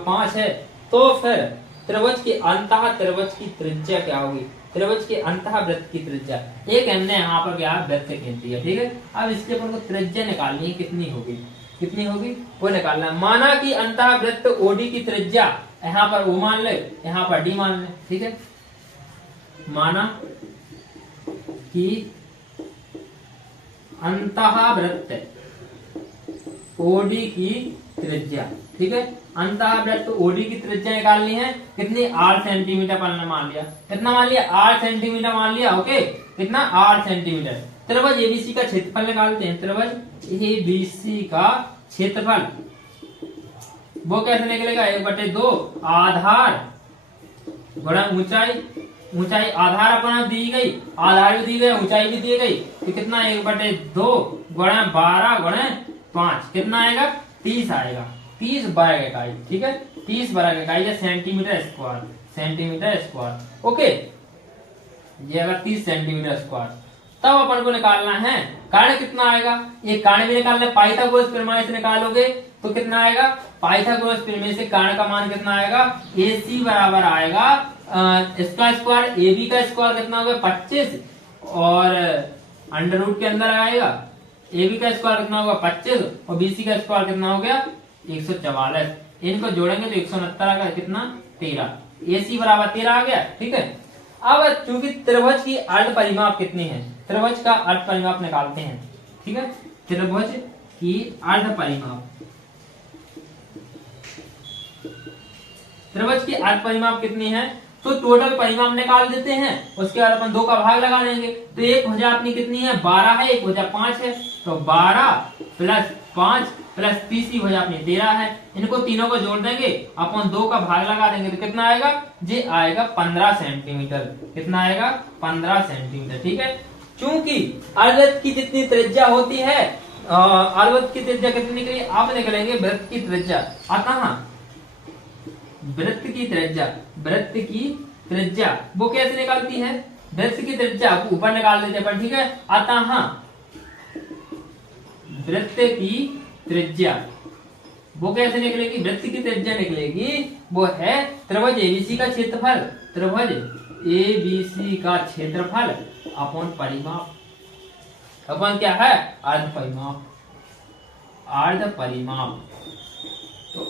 5 है, तो फिर त्रिभुज के अंतः त्रिभुज की त्रिज्या क्या होगी? त्रिभुज के अंतः वृत्त की त्रिज्या, एक हमने यहाँ पर क्या वृत्त गिनती है। ठीक है, अब इसके अपन को त्रिज्या निकालनी है। कितनी होगी? कितनी होगी वो निकालना है। माना कि अंतः वृत्त OD की त्रिज्या यहाँ पर O मान ले, यहाँ पर D मान ले। ठीक है, माना कि अंतः वृत्त OD की त्रिज्या। ठीक है, अंतः वृत्त OD की त्रिज्या निकालनी है। कितनी? 8 सेंटीमीटर पर मान लिया। कितना मान लिया? 8 सेंटीमीटर मान लिया। ओके, कितना? 8 सेंटीमीटर। त्रिभुज एबीसी का क्षेत्रफल निकालते हैं। त्रिभुज एबीसी का क्षेत्रफल वो कैसे निकलेगा? 1/2 आधार गुणा ऊंचाई। ऊंचाई आधार अपन दी गई, आधार भी दी गई, ऊंचाई भी दी गई। तो कितना? 1/2 गुणा 12 गुणा 5 कितना आएगा? 30 आएगा। 30 वर्ग इकाई। ठीक है, 30 वर्ग इकाई या सेंटीमीटर स्क्वायर। ओके, ये अगर 30 सेंटीमीटर स्क्वायर, तब अपन को निकालना है कारण कितना आएगा? ये कारण भी निकालना है। पाइथागोरस प्रमेय से निकालोगे तो कितना आएगा? पाइथागोरस प्रमेय से कारण का मान कितना आएगा? AC बराबर आएगा इसका स्क्वायर, AB का स्क्वायर कितना होगा? 25 और अंडर रूट के अंदर आएगा। AB का स्क्वायर कितना होगा? 25 और BC का स्क्वायर कितना हो गया? 144। इनको जोड़ेंगे तो 169 का कितना? 13। AC बराबर 13 आ गया, ठीक है। अब चूंकि त्रिभुज की अर्ध परिमाप कितनी है, त्रिभुज का अर्ध परिमाप निकालते हैं, ठीक है। त्रिभुज की अर्ध परिमाप, त्रिभुज की अर्ध परिमाप कितनी है, तो टोटल परिमाप निकाल देते हैं, उसके बाद अपन 2 का भाग लगा लेंगे। तो एक भुजा अपनी कितनी है, 12 है, एक भुजा 5 है, तो 12 प्लस 5 प्लस तीसरी भुजा अपनी 13 है। इनको तीनों को जोड़ देंगे, अपन 2 का भाग लगा देंगे, तो कितना आएगा, ये आएगा 15 सेंटीमीटर। कितना आएगा, 15 सेंटीमीटर, ठीक है। चूंकि अर्धवृत्त की जितनी त्रिज्या होती है, अर्धवृत्त की त्रिज्या कितनी निकली, आप निकलेंगे वृत्त की त्रिज्या, अतः वृत्त की त्रिज्या वो कैसे निकलती है, वृत्त की त्रिज्या ऊपर निकाल देते हैं, ठीक है। अतः वृत्त की त्रिज्या वो कैसे निकलेगी, वृत्त की त्रिज्या निकलेगी, वो है त्रिभुज एबीसी का क्षेत्रफल, त्रिभुज एबीसी का क्षेत्रफल अपॉन परिमाप, अपन क्या है, अर्ध परिमाप, अर्ध परिमाप। तो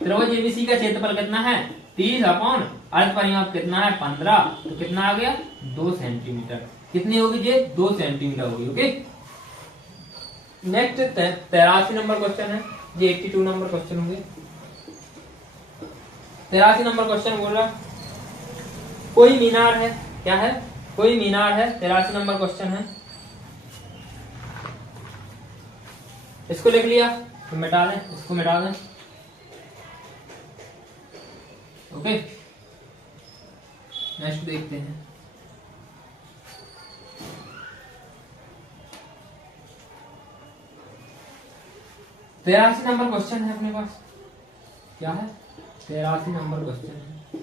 त्रिभुज एबीसी का क्षेत्रफल कितना है, 30 अपॉन अर्ध परिमाप कितना है, 15, तो कितना आ गया, 2 सेंटीमीटर। कितनी होगी ये, 2 सेंटीमीटर होगी, ओके। नेक्स्ट 83 नंबर क्वेश्चन है, ये 82 नंबर क्वेश्चन होंगे। 83 नंबर क्वेश्चन बोल रहा, कोई मीनार है, क्या है, कोई मीनार है, 83 नंबर क्वेश्चन है। इसको लिख लिया, तो मिटा दें, इसको मिटा दें, ओके। नेक्स्ट देखते हैं, तेरासी नंबर क्वेश्चन है अपने पास, क्या है, 83 नंबर क्वेश्चन है,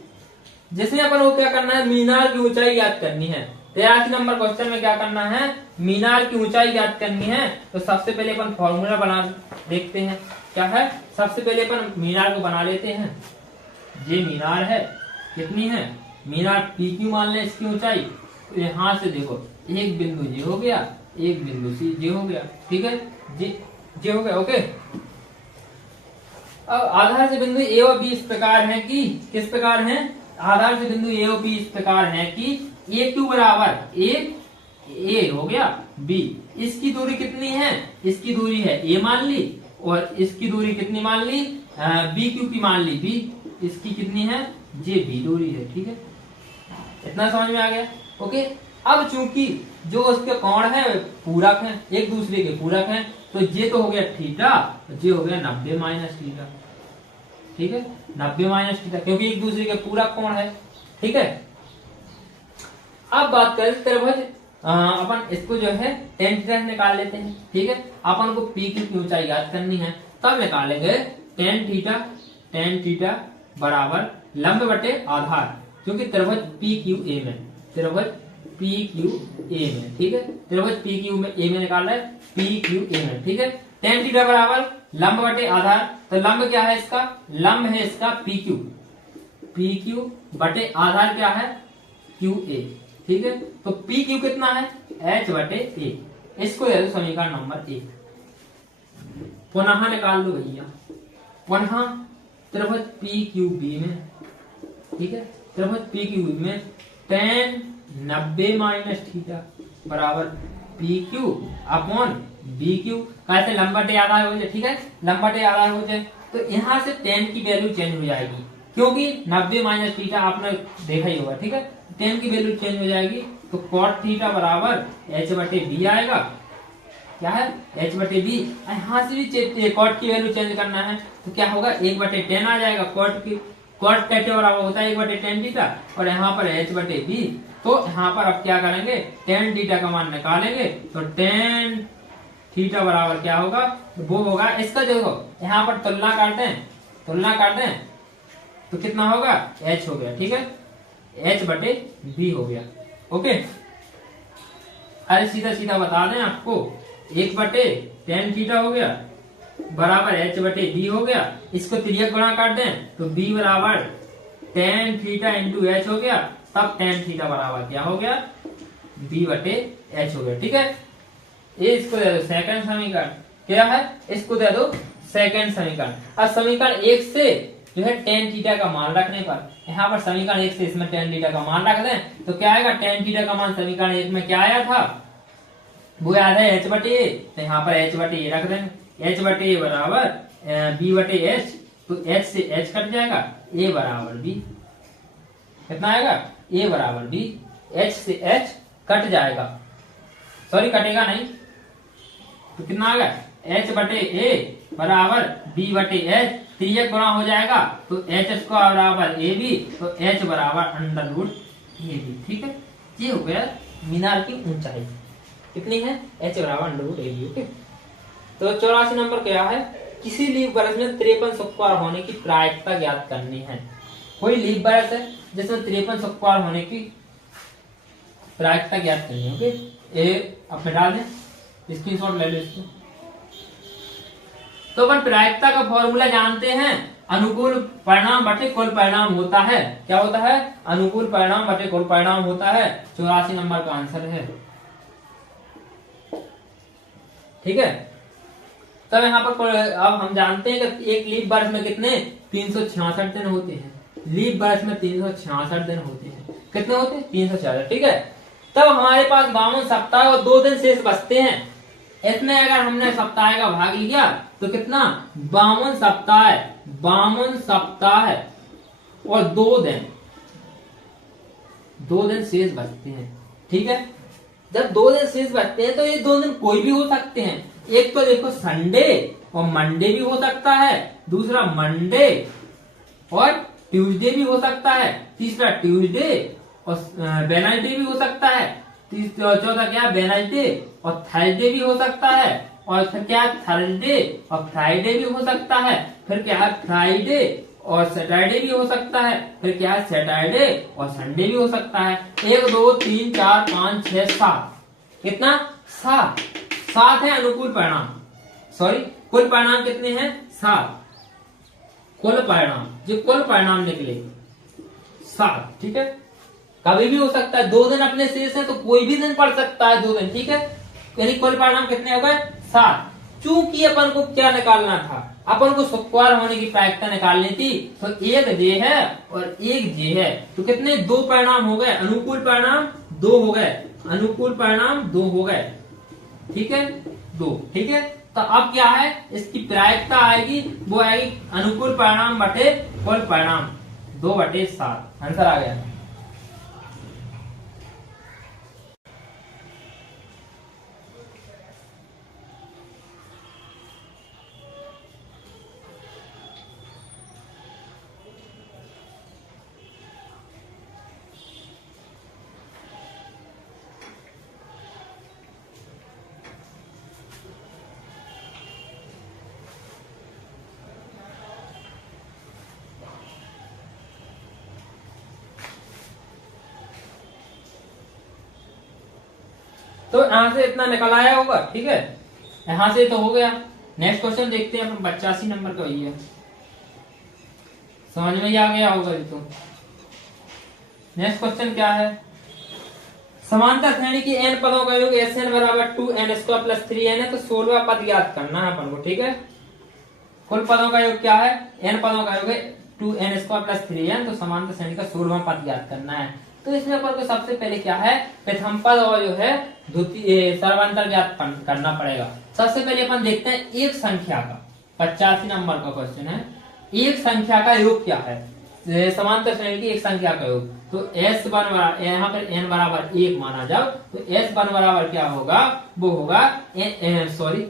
जिसमें अपन को क्या करना है, मीनार की ऊंचाई याद करनी है। 83 नंबर क्वेश्चन में क्या करना है, मीनार की ऊंचाई याद करनी है। तो सबसे पहले अपन फॉर्मूला बना देखते हैं, क्या है, सबसे पहले अपन मीनार को बना लेते हैं। ये मीनार है, कितनी है, मीनार पी क्यू मान ले इसकी ऊंचाई। तो यहां से देखो, एक बिंदु ये हो गया, एक बिंदु सी ये हो गया, ठीक है, ये हो गया, ओके। अब आधार से बिंदु ए और बी इस प्रकार है कि, किस प्रकार है, आधार से बिंदु ए और बी इस प्रकार है कि ए क्यू बराबर एक, ए हो गया बी, इसकी दूरी कितनी है, इसकी दूरी है ए मान ली, और इसकी दूरी कितनी मान ली, बी क्यू की मान ली बी, इसकी कितनी है, ये बी दूरी है, ठीक है। इतना समझ में आ गया, ओके। अब चूंकि जो उसके कोण है पूरक है, एक दूसरे के पूरक हैं, तो ये तो हो गया थीटा, ये हो गया 90 माइनस थीटा, ठीक है, 90 माइनस थीटा, क्योंकि एक दूसरे के पूरक कोण है, ठीक है। अब बात करें त्रिभुज, अपन इसको जो है tan थीटा निकाल लेते हैं, ठीक है। अपन को पी की ऊंचाई याद करनी है, तब निकालेंगे tan थीटा बराबर लंब बटे आधार, क्योंकि त्रिभुज पी क्यू ए में, त्रिभुज पी क्यू ए में, ठीक है, त्रिभुज पी क्यू में ए में निकाल रहे हैं, पी क्यू ए में, ठीक है। tan थीटा बराबर लंब बटे आधार, तो लंब क्या है इसका, लंब है इसका पी क्यू बटे आधार क्या है, क्यू ए, ठीक है। तो पी क्यू कितना है, h बटे ए, इसको ले लो समीकरण नंबर 1। पुनः निकाल लो भैया, पुनः त्रिभुज पी क्यू बी में, ठीक है, त्रिभुज पी क्यू बी में tan 90 माइनस थीटा बराबर P Q upon B Q, कैसे लंब बटे आधार हो जाए, ठीक है, लंब बटे आधार हो जाए, तो यहाँ से tan की वैल्यू चेंज हो जाएगी, क्योंकि 90 माइनस थीटा आपने देखा ही होगा, ठीक है, tan की वैल्यू चेंज हो जाएगी, तो cot थीटा बराबर h बटे बी आएगा, क्या है, h बटे बी। यहाँ से भी cot की वैल्यू चेंज करना है, तो क्या होगा, 1 बटे 10 आ जाएगा, cot थीटा बराबर होता है 1 बटे 10 थीटा, और यहाँ पर h बटे बी। तो यहाँ पर अब क्या करेंगे, tan थीटा का मान निकालेंगे, तो tan थीटा बराबर क्या होगा, वो होगा इसका, जो यहाँ पर तुलना काटते हैं, तो कितना होगा, h हो गया, ठीक है, h बटे बी हो गया, ओके। अरे सीधा सीधा बता दें आपको, 1 बटे tan थीटा हो गया बराबर h बटे बी हो गया, इसको तिर्यक गुणा काट दें, तो b बराबर tan थीटा इंटू h हो गया, तब tan थीटा बराबर क्या हो गया, b बटे h हो गया, ठीक है। ये इसको दे दो सेकंड समीकरण, क्या है, इसको दे दो सेकंड समीकरण। अब समीकरण 1 से जो है टेन थीटा का मान रखने पर, यहाँ पर समीकरण 1 से इसमें टेन थीटा का मान रख दें तो क्या आएगा, टेन थीटा का मान समीकरण 1 में क्या आया था, वो याद है एच बटे ए, तो यहाँ पर एच बटे ए रख देंगे, एच बटे ए बराबर बी बटे एच, तो एच से एच कट जाएगा, ए बराबर बी, कितना आएगा, ए बराबर बी, एच से एच कट जाएगा, सॉरी कटेगा नहीं, तो कितना आ गया, एच बटे ए बराबर बी बटे एच, त्रिज्यक गुणा हो जाएगा तो एच स्क्वायर बराबर ए बी, तो एच बराबर अंडर रूट ए बी। ठीक है, ये हो गया मीनार की ऊंचाई कितनी है, एच बराबर under root A B. Okay, तो 84 नंबर क्या है, किसी लीफ बरस में 53 स्क्वायर होने की प्रायिकता ज्ञात करनी है। कोई लीफ बरस है जिसमें 53 स्क्वायर होने की प्रायिकता ज्ञात करनी है। ओके, ए अपने डाल दें, स्क्रीनशॉट ले लो इसको। तो अपन प्रायिकता का फॉर्मूला जानते हैं, अनुकूल परिणाम बटे कुल परिणाम होता है, क्या होता है, अनुकूल परिणाम बटे कुल परिणाम होता है। 84 नंबर का आंसर है। ठीक है, तब यहाँ पर अब हम जानते हैं कि एक लीप वर्ष में कितने 366 दिन होते हैं, लीप वर्ष में 366 दिन होते हैं, कितने होते हैं 366। ठीक है, तब हमारे पास 52 सप्ताह और 2 दिन शेष बचते हैं। इसमें अगर हमने सप्ताह का भाग लिया तो कितना 52 सप्ताह, 52 सप्ताह और 2 दिन, 2 दिन शेष बचते हैं। ठीक है, जब 2 दिन शेष बचते हैं तो ये 2 दिन कोई भी हो सकते हैं, एक तो देखो संडे और मंडे भी हो सकता है, दूसरा मंडे और ट्यूसडे भी हो सकता है, तीसरा ट्यूसडे और वेडनेसडे भी हो सकता है, चौथा क्या वेडनेसडे और थर्सडे भी हो सकता है, और फिर क्या थर्सडे और फ्राइडे भी हो सकता है, फिर क्या फ्राइडे और सैटरडे भी हो सकता है, फिर क्या सैटरडे और संडे भी हो सकता है। 1 2 3 4 5 6 7, कितना 7, 7 है अनुकूल परिणाम, सॉरी कुल परिणाम कितने हैं 7, कुल परिणाम जो कुल परिणाम निकले 7। ठीक है, कभी भी हो सकता है, 2 दिन अपने शेष है तो कोई भी दिन पड़ सकता है 2 दिन। ठीक है, यानी कुल परिणाम कितने हो गए 7। चूंकि अपन को क्या निकालना था, अपन को स्क्वायर होने की प्रायिकता निकालनी थी, तो एक जे है और एक जे है, तो कितने 2 परिणाम हो गए, अनुकूल परिणाम 2 हो गए, अनुकूल परिणाम 2 हो गए। ठीक है 2। ठीक है, तो अब क्या है, इसकी प्रायिकता आएगी, वो आएगी अनुकूल परिणाम बटे कुल परिणाम 2/7। आंसर आ गया। तो यहां से इतना निकल आया होगा। ठीक है, यहां से तो हो गया। नेक्स्ट क्वेश्चन देखते हैं अपन, 85 नंबर का वही है, समझ में ही आ गया होगा ये तो। नेक्स्ट क्वेश्चन क्या है, समांतर श्रेणी की n पदों का योग Sn बराबर 2n² + 3n है, तो 16वां पद याद करना है अपन को। ठीक है, कुल पदों का योग क्या है, n पदों का योग है 2n² + 3n, तो समांतर श्रेणी का 16वां पद याद करना है। तो इसमें अपन को सबसे पहले क्या है, प्रथम पद और जो है द्वितीय सर्वांतर ज्ञात करना पड़ेगा। सबसे पहले अपन देखते हैं एक संख्या का, 85 नंबर का क्वेश्चन है, एक संख्या का योग क्या है, समांतर श्रेणी की एक संख्या का योग। तो S1 बराबर, यहाँ पर n बराबर 1 माना जाओ, तो S1 बराबर क्या होगा, वो होगा सॉरी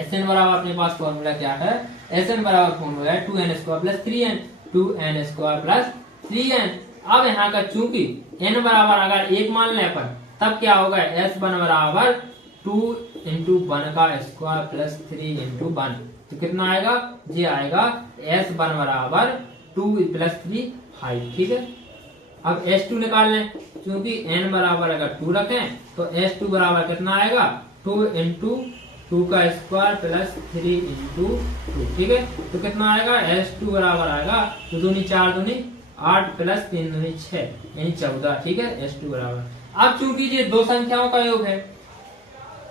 Sn बराबर अपने पास फॉर्मूला क्या है, Sn बराबर फॉर्मूला है 2n² + 3n, 2n² + 3n। अब यहाँ का चूंकि n बराबर अगर 1 मान लें अपन, तब क्या होगा, S1 बराबर 2 × 1 का स्क्वायर + 3 × 1, तो कितना आएगा, ये आएगा S1 बराबर 2 + 3 5। ठीक है, अब S2 निकाल लें, क्योंकि n बराबर अगर 2 रखें तो S2 बराबर कितना आएगा, 2 × 2 का स्क्वायर + 3 × 2। ठीक है, तो कितना आएगा, S2 बराबर आएगा 2 दूनी 4 दूनी 8 + 3 दूनी 6 यानी 14। ठीक है, S2 बराबर। अब चूंकि ये दो संख्याओं का योग है,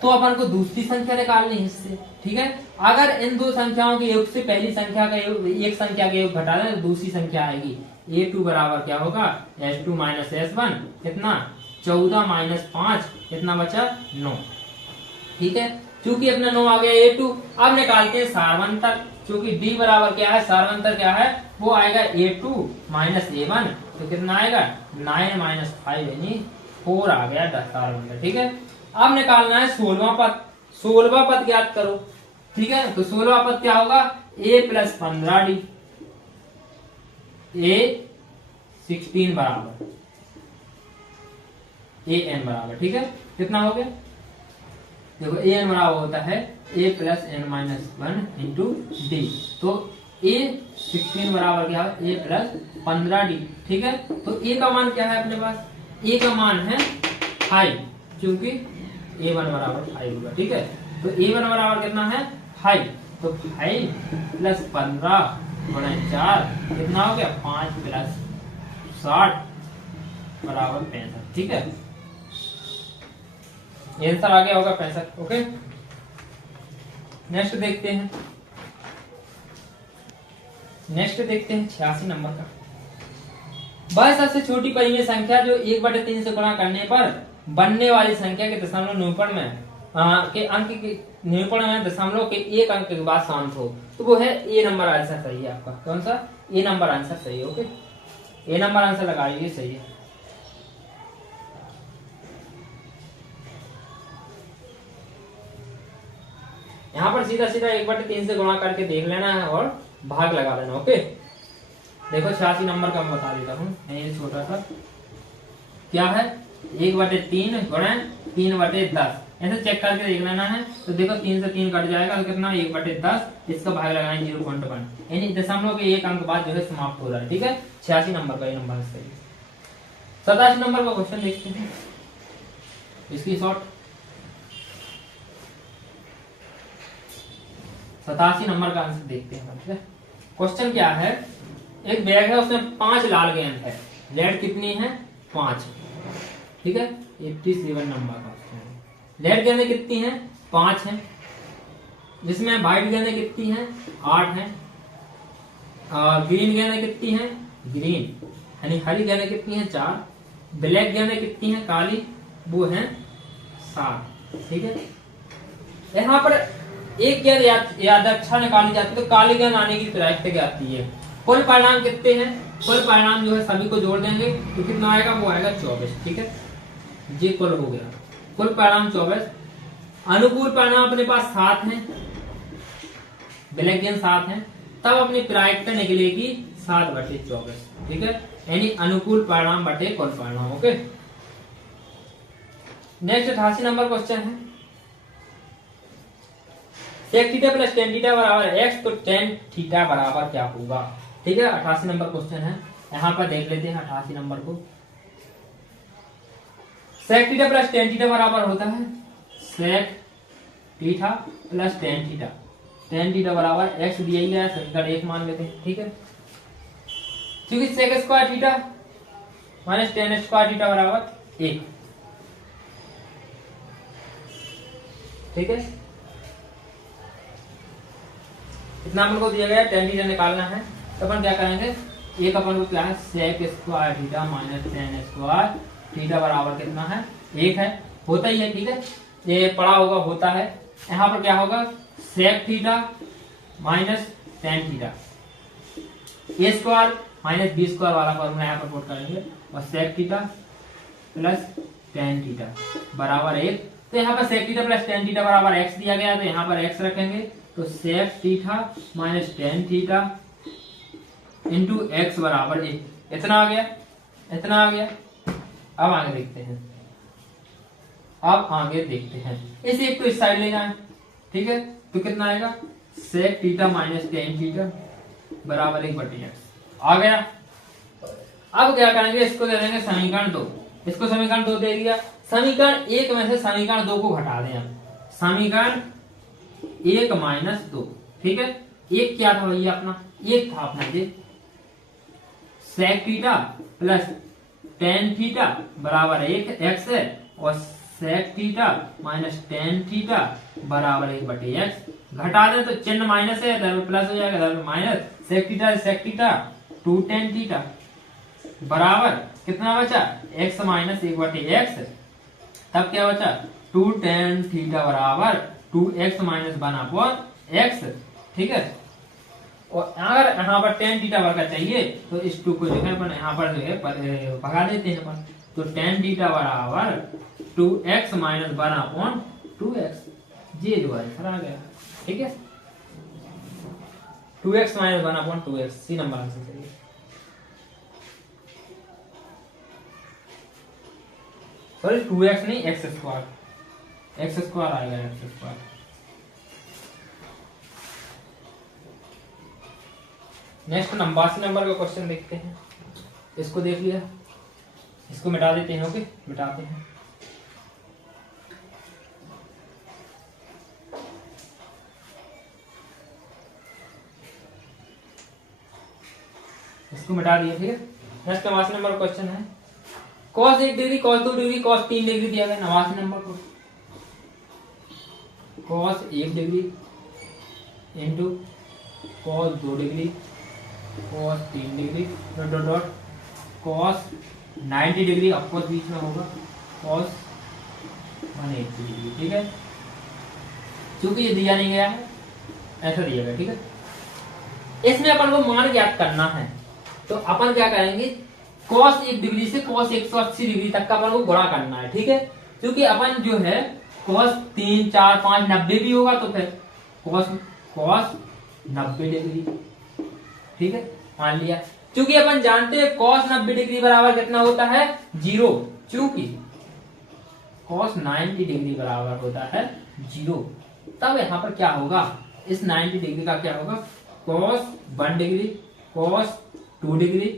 तो अपन को दूसरी संख्या निकालनी है इससे। ठीक है, अगर इन दो संख्याओं के योग से पहली संख्या का योग, एक संख्या का योग घटा दें तो दूसरी संख्या आएगी। a2 बराबर क्या होगा, s2 माइनस s1 कितना 14 माइनस 5 कितना बचा 9। ठीक है, चूंकि अपना 9 आ गया a2। अब निकालते हैं सारवंतर, चूंकि d बराबर क्या है, सारवंतर क्या है, वो आएगा a2 माइनस a1 तो कितना आएगा 9 माइनस 5 यानी 4 आ गया सारवंतर। ठीक है, अब निकालना है 16वां पद। 16वां पद ज्ञात करो। ठीक है, तो 16वां पद क्या होगा, a प्लस 15d a 16 बराबर a n बराबर। ठीक है, कितना हो गया, देखो a n बराबर होता है a plus n minus 1 into D. तो a 16 बराबर क्या है, a प्लस 15d। ठीक है, तो a का मान क्या है अपने पास, a का मान है 5, क्योंकि a1 बराबर 5 होगा। ठीक है, तो a1 बराबर कितना है 5, तो 5 प्लस 15 गुणा 4 कितना हो गया 5 प्लस 60 बराबर 65। ठीक है, आंसर आ गया होगा 65। ओके, नेक्स्ट देखते हैं 86 नंबर का। वह सबसे छोटी परिमेय संख्या जो 1/3 से गुणा करने पर बनने वाली संख्या के दशमलव निरूपण में के अंक के निरूपण में दशमलव के एक अंक के बाद शांत हो, तो वो है ए नंबर आंसर सही है आपका। कौन सा, ए नंबर आंसर सही है। ओके, ए नंबर आंसर लगाइए, सही है। यहाँ पर सीधा सीधा 1/3 से गुणा करके देख लेना है और भाग लगा लेना। ओके, देखो 86 नंबर का मैं बता देता हूँ, ये छोटा सा क्या है 1/3 गुणा 3/10 ऐसे चेक करके देख लेना है। तो देखो 3 से 3 कट जाएगा तो कितना 1/10, इसका भाग लगाएंगे 0.1 यानी दशमलव के एक अंक बाद जो है समाप्त हो रहा है। ठीक है, 86 नंबर का ये नंबर सही है। 87 नंबर का क्वेश्चन देखते हैं, इसकी शॉर्ट 87 नंबर का आंसर देखते हैं। ठीक है, क्वेश्चन क्या है, एक बैग है उसमें 5 लाल गेंद है, लेड कितनी है 5। ठीक है, 87 नंबर का क्वेश्चन है। लेड गेंदें कितनी हैं 5 हैं, जिसमें व्हाइट गेंदें कितनी हैं 8 हैं, और ग्रीन गेंदें कितनी हैं ग्रीन यानी हरी गेंदें कितनी हैं 4, ब्लैक गेंदें कितनी हैं काली वो हैं 7। ठीक है, यहाँ पर एक गेंद याद अच्छा निकाली जाती है तो काली गेंद आने की प्रायिकता आती है। कुल परिणाम कितने हैं, कुल परिणाम जो है सभी को जोड़ देंगे तो कितना आएगा, वो आएगा 24। ठीक है, ये कुल हो गया, कुल परिणाम 24। अनुकूल परिणाम अपने पास 7 हैं, ब्लैक गेंद 7 हैं, तब अपनी प्रायिकता निकलेगी 7/24। ठीक है, यानी अनुकूल परिणाम बटे कुल परिणाम। ओके, नेक्स्ट 88 नंबर क्वेश्चन है, sec theta plus tan theta बराबर x, तो tan थीटा बराबर क्या होगा। ठीक है, 88 नंबर क्वेश्चन है, यहाँ पर देख लेते हैं 88 नंबर को। sec theta plus tan theta बराबर होता है sec theta plus tan theta. tan theta बराबर x दिया ही है, समीकरण 1 मान लेते हैं। ठीक है, क्योंकि sec square theta minus tan square theta बराबर 1। ठीक है, इतना अपन को दिया गया है, tan थीटा निकालना है तो अपन क्या करेंगे, एक अपन को क्या है sec square theta minus tan square theta बराबर कितना है 1 है, होता ही है। ठीक है, ये पढ़ा होगा, होता है। यहाँ पर क्या होगा sec theta minus tan theta, a square minus b square वाला फॉर्मूला यहाँ पर पुट करेंगे, और sec theta plus tan theta बराबर 1। तो यहाँ पर sec theta plus tan theta बराबर x दिया गया, तो यहाँ पर x रखेंगे, तो sec theta minus tan theta into x बराबर 1। इतना आ गया, इतना आ गया। अब आगे देखते हैं, अब आगे देखते हैं, इस एक को इस साइड ले जाएं। ठीक है, तो कितना आएगा sec theta minus tan theta बराबर 1/x आ गया। अब क्या करेंगे, इसको दे देंगे समीकरण 2, इसको समीकरण 2 दे दिया। समीकरण 1 में से समीकरण 2 को घटा दें, समीकरण 1 माइनस 2। ठीक है, एक क्या था भैया अपना, एक था अपना ये sec theta plus tan theta बराबर 1 x है, और sec theta minus tan theta बराबर 1/x। घटा दें तो चिन्ह माइनस है, इधर प्लस हो जाएगा, इधर minus. Sec theta 2 tan theta बराबर कितना बचा, x माइनस 1/x। तब क्या बचा, 2 टेन थीटा बराबर 2x माइनस 1/x। ठीक है, और अगर यहाँ पर टेन थीटा वर्ग चाहिए तो इस 2 को जो है अपन यहाँ पर जो है भगा देते हैं अपन। तो टेन थीटा बराबर 2x माइनस 1/2x। ये जो आंसर आ गया। ठीक है, 2x माइनस 1/2x, सी नंबर आंसर सही है। सॉरी 2x नहीं, x स्क्वायर आएगा, x स्क्वायर। नेक्स्ट 82 नंबर का क्वेश्चन देखते हैं। इसको देख लिया, इसको मिटा देते हैं। ओके, मिटाते हैं। इसको मिटा दिया। ठीक है, नेक्स्ट 82 नंबर क्वेश्चन है, cos 1 degree, cos 2 degree, cos 3 degree दिया गया। 82 नंबर को cos 1 degree into cos 2 degree cos 3 degree dot dot dot cos 90 degree, of course बीच में होगा cos 180 डिग्री। ठीक है, क्योंकि ये दिया नहीं गया है, ऐसा दिया गया। ठीक है, इसमें अपन को मान ज्ञात करना है, तो अपन क्या करेंगे, cos 1 डिग्री से cos 180 डिग्री तक का अपन को गुणा करना है। ठीक है, क्योंकि अपन जो है cos 3, 4, 5, 90 भी होगा तो फिर cos 90 डिग्री। ठीक है, मान लिया। क्योंकि अपन जानते हैं cos 90 डिग्री बराबर कितना होता है, 0। क्योंकि cos 90 डिग्री बराबर होता है 0। तब यहाँ पर क्या होगा, इस 90 डिग्री का क्या होगा, cos 1 degree cos 2 degree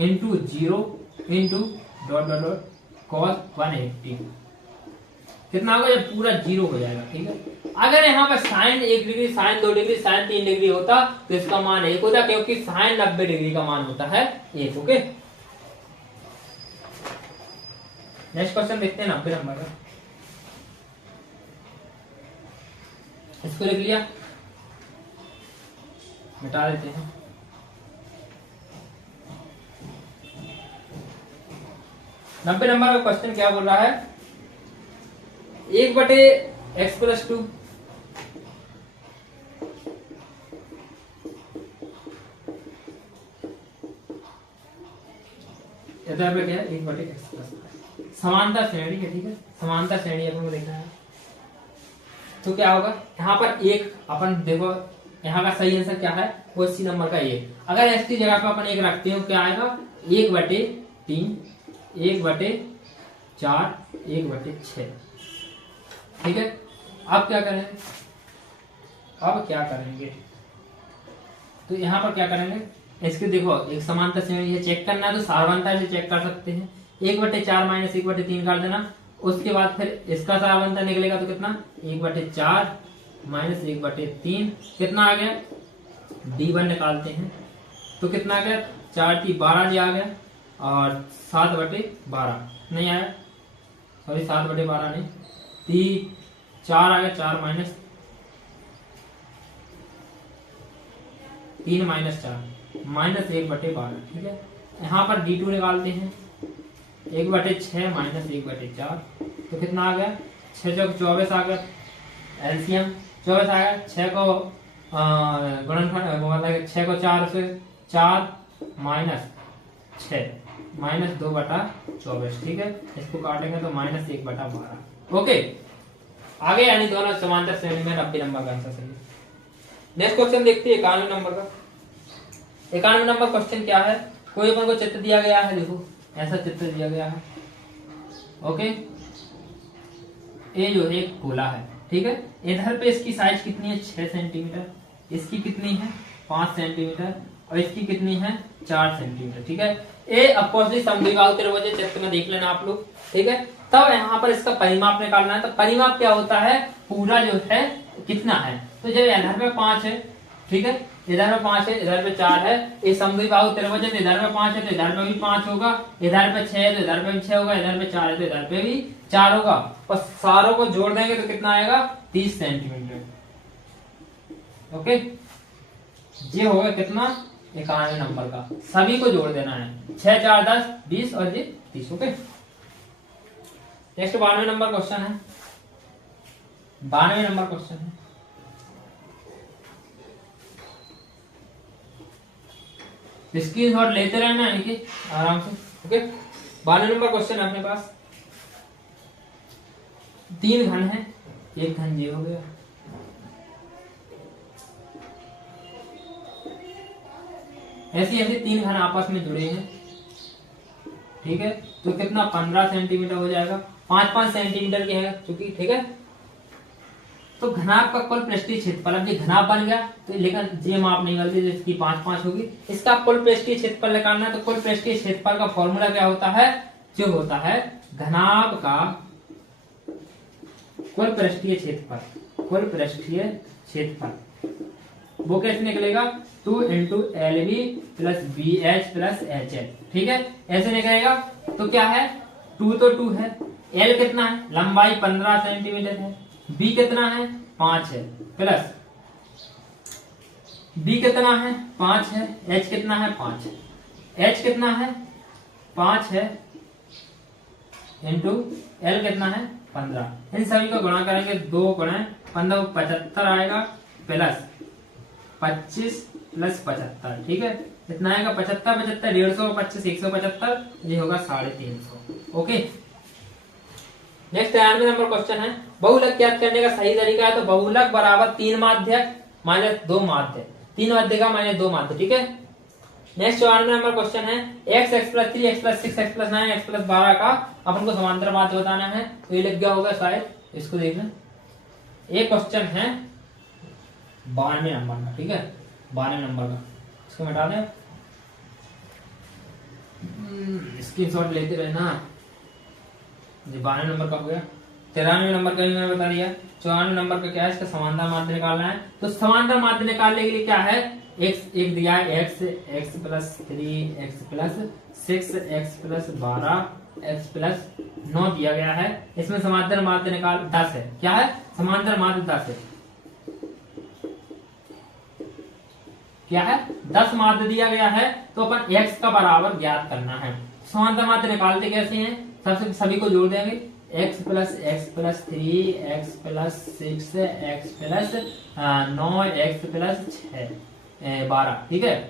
into 0 into dot dot dot cos 180। कितना होगा, ये पूरा 0 हो जाएगा। ठीक है, अगर यहाँ पर sin 1 degree, sin 2 degree, sin 3 degree होता तो इसका मान 1 होता, क्योंकि sin 90 डिग्री का मान होता है 1। ओके, नेक्स्ट क्वेश्चन देखते हैं 90 नंबर का। इसको लिख लिया, मिटा देते हैं। नब्बे नंबर का क्वेश्चन क्या बोल रहा है, 1/x + 2 इधर पे क्या है, 1/x + समानता श्रेणी है। ठीक है, समानता श्रेणी अपन को देखना है, तो क्या होगा, यहाँ पर एक अपन देखो, यहाँ का सही आंसर क्या है, वो सी नंबर का 1। अगर एस की जगह पे अपन 1 रखते हो, क्या आएगा, 1/3 1/4 1/6। ठीक है, अब क्या करें, अब क्या करेंगे, तो यहाँ पर क्या करेंगे, इसके देखो एक समानता श्रेणी है, चेक करना है तो सारवंता से चेक कर सकते हैं। 1/4 माइनस 1/3 कर देना, उसके बाद फिर इसका सारवंता निकलेगा तो कितना, 1/4 माइनस 1/3 कितना आ गया, D1 निकालते हैं तो कितना आ गया, 4 × 12 आ गया, और 7/12 नहीं आया, सॉरी 7/12 नहीं, 4 आ गया, 4 माइनस 3 माइनस 4 माइनस 1/12। ठीक है, यहाँ पर D2 निकालते हैं, 1/6 माइनस 1/4 तो कितना आ गया, 6 × 24 आ गया, एलसीएम 24 आ गया, 6 को गुणनफल मतलब 6 को 4 से 4 माइनस 6 माइनस 2/24। ठीक है, इसको काटेंगे तो माइनस 1/12। ओके, आगे यानी दोनों समांतर श्रेणी में 90 नंबर का आंसर सही है। नेक्स्ट क्वेश्चन देखते हैं 91 नंबर का। 91 नंबर क्वेश्चन क्या है, कोई अपन को चित्र दिया गया है, देखो ऐसा चित्र दिया गया है। ओके, ये जो एक गोला है, ठीक है, इधर पे इसकी साइज कितनी है, 6 सेंटीमीटर, इसकी कितनी है 5 सेंटीमीटर, और इसकी कितनी है 4 सेंटीमीटर। ठीक है, ये अपोजिट समद्विबाहु त्रिभुज चित्र में देख लेना आप लोग। ठीक है, तब यहाँ पर इसका परिमाप निकालना है। तो परिमाप क्या होता है, पूरा जो है कितना है, तो जब इधर पे 5 है ठीक है, इधर में 5 है, इधर पे 4 है, ये समद्विबाहु त्रिभुज है, इधर में 5 है तो इधर में भी 5 होगा, इधर पे 6 है तो इधर पे भी 6 होगा, इधर पे 4 है तो इधर पे भी 4 होगा, और सारों को जोड़ देंगे तो कितना आएगा 30 सेंटीमीटर। ओके, ये होगा कितना 91 नंबर का, सभी को जोड़ देना है, 6 4 10 20 और ये 30। ओके, नेक्स्ट 92 नंबर क्वेश्चन है, 92 नंबर क्वेश्चन है, स्क्रीनशॉट लेते रहना है कि आराम से। ओके, 92 नंबर क्वेश्चन है अपने पास, 3 घन है, एक घन ये हो गया, ऐसे ऐसे 3 घन आपस में जुड़े हैं, ठीक है, तो कितना 15 सेंटीमीटर हो जाएगा, 5-5 सेंटीमीटर के है चूंकि, ठीक है। तो घनाभ का कुल पृष्ठीय क्षेत्रफल, अब ये घनाभ बन गया तो लेकिन ये माप नहीं गलती, इसकी 5-5 होगी, इसका कुल पृष्ठीय क्षेत्रफल निकालना है, तो कुल पृष्ठीय क्षेत्रफल का फॉर्मूला क्या होता है, जो होता है घनाभ का कुल पृष्ठीय क्षेत्रफल, कुल पृष्ठीय क्षेत्रफल वो कैसे निकलेगा, 2 × LB + BH + HL, ठीक है, ऐसे निकलेगा। तो क्या है, 2 तो 2 है, L कितना है, लंबाई 15 सेंटीमीटर है, B कितना है 5 है, प्लस B कितना है 5 है, H कितना है 5 है, H कितना है 5 है, इंटू L कितना है 15, इन सभी को गुणा करेंगे, 2 × 15 75 आएगा, प्लस 25 + 75, ठीक है, कितना आएगा 75 75 150 25 175, ये होगा 350। ओके, नेक्स्ट 93 नंबर क्वेश्चन है, बहुलक ज्ञात करने का सही तरीका है, तो बहुलक बराबर 3 माध्यक माइनस 2 माध्य, 3 माध्य का माइनस 2 माध्य, ठीक है। नेक्स्ट 94 नंबर क्वेश्चन है, x + 3 x + 6 x + 9 x + 12 का अपन को समांतर माध्य बताना है, तो ये लिख गया होगा शायद, इसको देख लें। एक क्वेश्चन है 92 नंबर का, ठीक है, 92 नंबर का, इसको मिटा दें, स्क्रीनशॉट लेते रहना। 92 नंबर का हो गया, 93 नंबर का भी मैंने बता दिया, 94 नंबर का क्या है, इसका समांतर माध्य निकालना है, तो समांतर माध्य निकालने के लिए क्या है, x एक दिया है, x + 3 x + 6 x + 12 x + 9 दिया गया है, इसमें समांतर माध्य निकाल 10 है, क्या है समांतर माध्य 10 है, क्या है 10 माध्य दिया गया है, तो अपन x का बराबर ज्ञात करना है। समांतर माध्य निकालते कैसे हैं, सबसे सभी को जोड़ देंगे, x + x + 3 x + 6 x + 9 x + 6 12, ठीक है,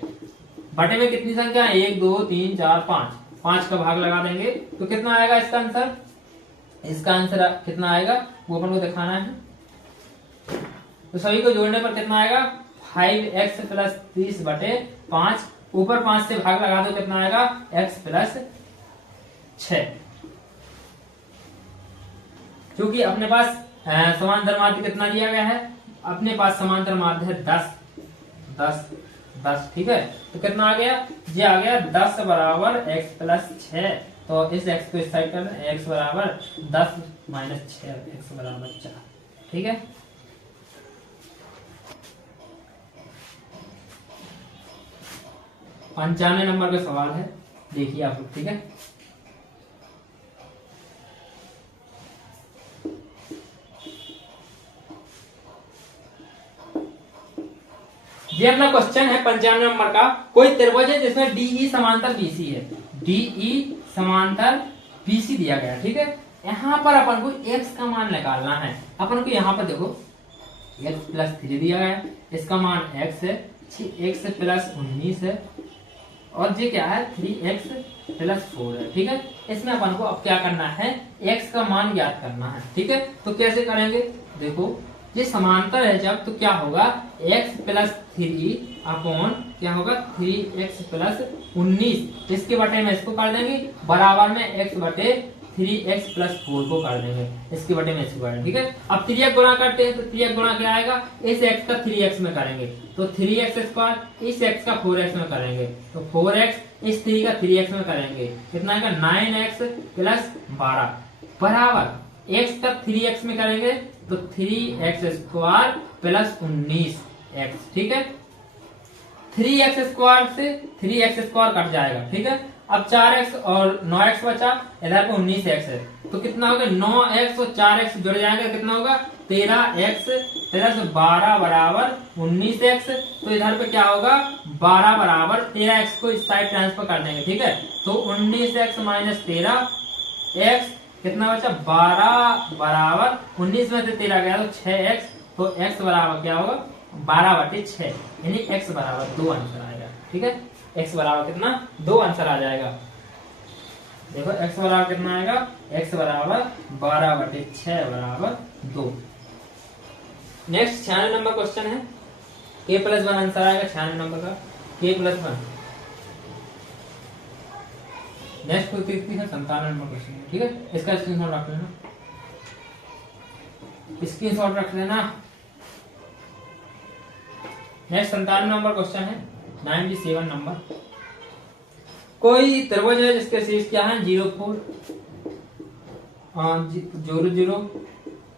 बटे में कितनी संख्या है 1 2 3 4 5, 5 का भाग लगा देंगे तो कितना आएगा इसका आंसर, इसका आंसर कितना आएगा वो अपन को दिखाना है, तो सभी को जोड़ने पर कितना आएगा 5x + 30 बटे 5, ऊपर 5 से भाग लगा दो कितना आएगा x + 6, क्योंकि अपने पास समांतर माध्य कितना दिया गया है, अपने पास समांतर माध्य है 10 10 10, ठीक है, तो कितना आ गया, ये आ गया 10 बराबर x + 6, तो इस x को इस साइड कर दें, x बराबर 10 - 6 x बराबर 4, ठीक है। पंचानवे नंबर का सवाल है, देखिए आप लोग, ठीक है, ये अपना क्वेश्चन है 95 नंबर का, कोई त्रिभुज है जिसमें DE समांतर BC है, DE समांतर BC दिया गया, ठीक है, यहाँ पर अपन को x का मान निकालना है, अपन को यहाँ पर देखो x + 3 दिया गया है, इसका मान x है, x + 19 है, और ये क्या है 3x + 4 है, ठीक है, इसमें अपन को अब क्या करना है x का मान ज्ञात करना है, ठीक है, तो कैसे करेंगे, देखो ये समांतर है जब, तो क्या होगा x + 3 अपॉन क्या होगा 3x + 19, इसके बटे में इसको कर देंगे, बराबर में x बटे 3x + 4 को कर देंगे, इसके बटे में इसको कर देंगे, ठीक है। अब 3x गुणा करते हैं, तो 3x गुणा क्या आएगा, इस x का 3x में करेंगे तो 3x², इस x का 4x में करेंगे तो 4x, इस 3 का 3x में करेंगे, कितना आएगा 9x + 12 बराबर x का 3x में करेंगे तो 3x² + 19x, ठीक है, 3x² से 3x² कट जाएगा, ठीक है। अब 4x और 9x बचा, इधर पे 19x है, तो कितना होगा 9x और 4x जुड़ जाएगा, कितना होगा 13x, 13 से 12 बराबर 19x। तो इधर पे क्या होगा 12 बराबर 13x को इस साइड ट्रांसफर कर देंगे, ठीक है। तो 19x माइनस 13x कितना बचा 12 बराबर 19 में से 13 गया तो 6x, तो x बराबर क्या होगा 12/6, यानी x बराबर 2 आंसर आएगा, ठीक है। x बराबर कितना 2 आंसर आ जाएगा। देखो x बराबर कितना आएगा, x बराबर 12/6 बराबर 2। नेक्स्ट 96 नंबर क्वेश्चन है, k+1 आंसर आएगा 96 नंबर का, k+1। नेक्स्ट क्वेश्चन है 97 नंबर क्वेश्चन है, ठीक है। इसका स्क्रीनशॉट रख लेना, स्क्रीनशॉट रख लेना। नेक्स्ट 97 नंबर क्वेश्चन है 97 नंबर। कोई त्रिभुज है जिसके शीर्ष क्या है 0,4 0,0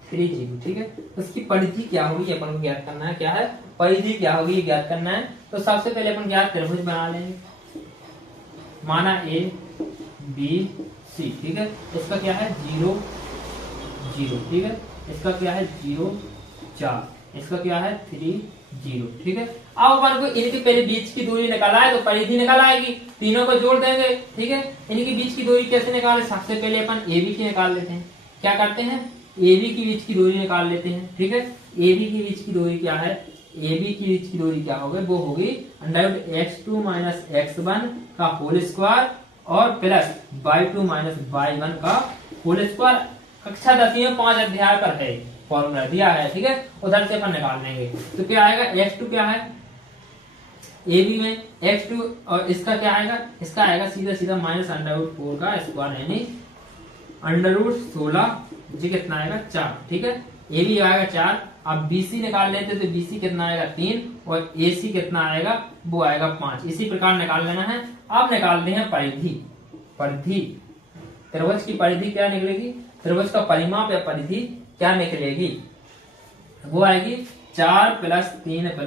3,0, ठीक है। उसकी परिधि क्या होगी अपन को ज्ञात करना है, क्या है परिधि क्या होगी ज्ञात करना है। तो सबसे पहले अपन क्या त्रिभुज बना लेंगे, माना A B C, ठीक है। इसका क्या है 0 0, ठीक है। इसका क्या है 0 4, इसका क्या है 3 0, ठीक है। अब अपन को इनके पहले बीच की दूरी निकाला है, तो परिधि निकल आएगी, तीनों को जोड़ देंगे, ठीक है। इनके बीच की दूरी कैसे निकाले, सबसे पहले अपन AB की निकाल लेते हैं। क्या करते हैं AB की बीच की दूरी निकाल लेते हैं, ठीक है। AB की बीच की दूरी क्या है, AB की बीच की दूरी क्या होगी, वो होगी √x2 माइनस x1 का होल स्क्वायर और प्लस y2 माइनस y1 का होल स्क्वायर। कक्षा 10वीं में 5 अध्याय पर है, फॉर्मूला दिया है, ठीक है। उधर से अपन निकाल लेंगे, तो क्या आएगा x2 क्या है AB में x2 और इसका क्या आएगा, इसका आएगा सीधा सीधा माइनस √4 का स्क्वायर, यानी √16, जी कितना आएगा 4, ठीक है। AB आएगा 4। अब BC निकाल लेते तो BC कितना आएगा 3 और AC कितना आएगा वो आएगा 5। इसी प्रकार निकाल लेना है। अब निकालते हैं परिधि। परिधि त्रिभुज की परिधि क्या निकलेगी, त्रिभुज का परिमाप या परिधि क्या निकलेगी, वो आएगी 4 + 3 +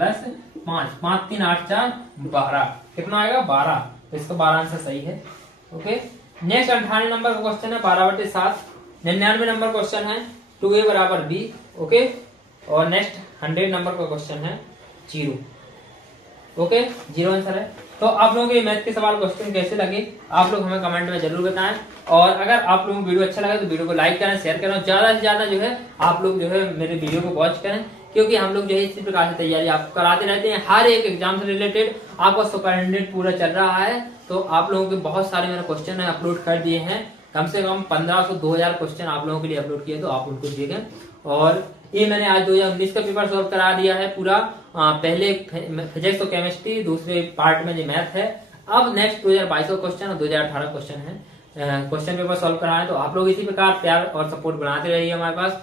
5, 5 3 8 4 12, कितना आएगा 12। तो इसका 12 आंसर सही है, ओके। नेक्स्ट 98 नंबर का क्वेश्चन है 12/7। 99 नंबर क्वेश्चन है 2a = b, ओके। और नेक्स्ट 100 नंबर का क्वेश्चन है 0, ओके, 0 आंसर है। तो आप लोगों के मैथ के सवाल क्वेश्चन कैसे लगे आप लोग हमें कमेंट में जरूर बताएं। और अगर आप लोगों को वीडियो अच्छा लगे तो वीडियो को लाइक करें, शेयर करें, ज्यादा से ज्यादा जो है आप लोग जो है मेरे वीडियो को वॉच करें, क्योंकि हम लोग जो है इसी प्रकार से तैयारी आपको कराते रहते हैं। हर एक एग्जाम से रिलेटेड आपका सुपरिटेंडेंट पूरा चल रहा है, तो आप लोगों के बहुत सारे मैंने क्वेश्चन अपलोड कर दिए हैं, कम से कम 1500 2000 क्वेश्चन आप लोगों के लिए अपलोड किए, तो आप उनको देखें। और ये मैंने आज 2019 का पेपर सॉल्व करा दिया है पूरा, पहले फिजिक्स और केमिस्ट्री, दूसरे पार्ट में जो मैथ है। अब नेक्स्ट 2022 का क्वेश्चन और 2018 क्वेश्चन है, क्वेश्चन पेपर सॉल्व करा है। तो आप लोग इसी प्रकार प्यार और सपोर्ट बनाते रहिए हमारे पास।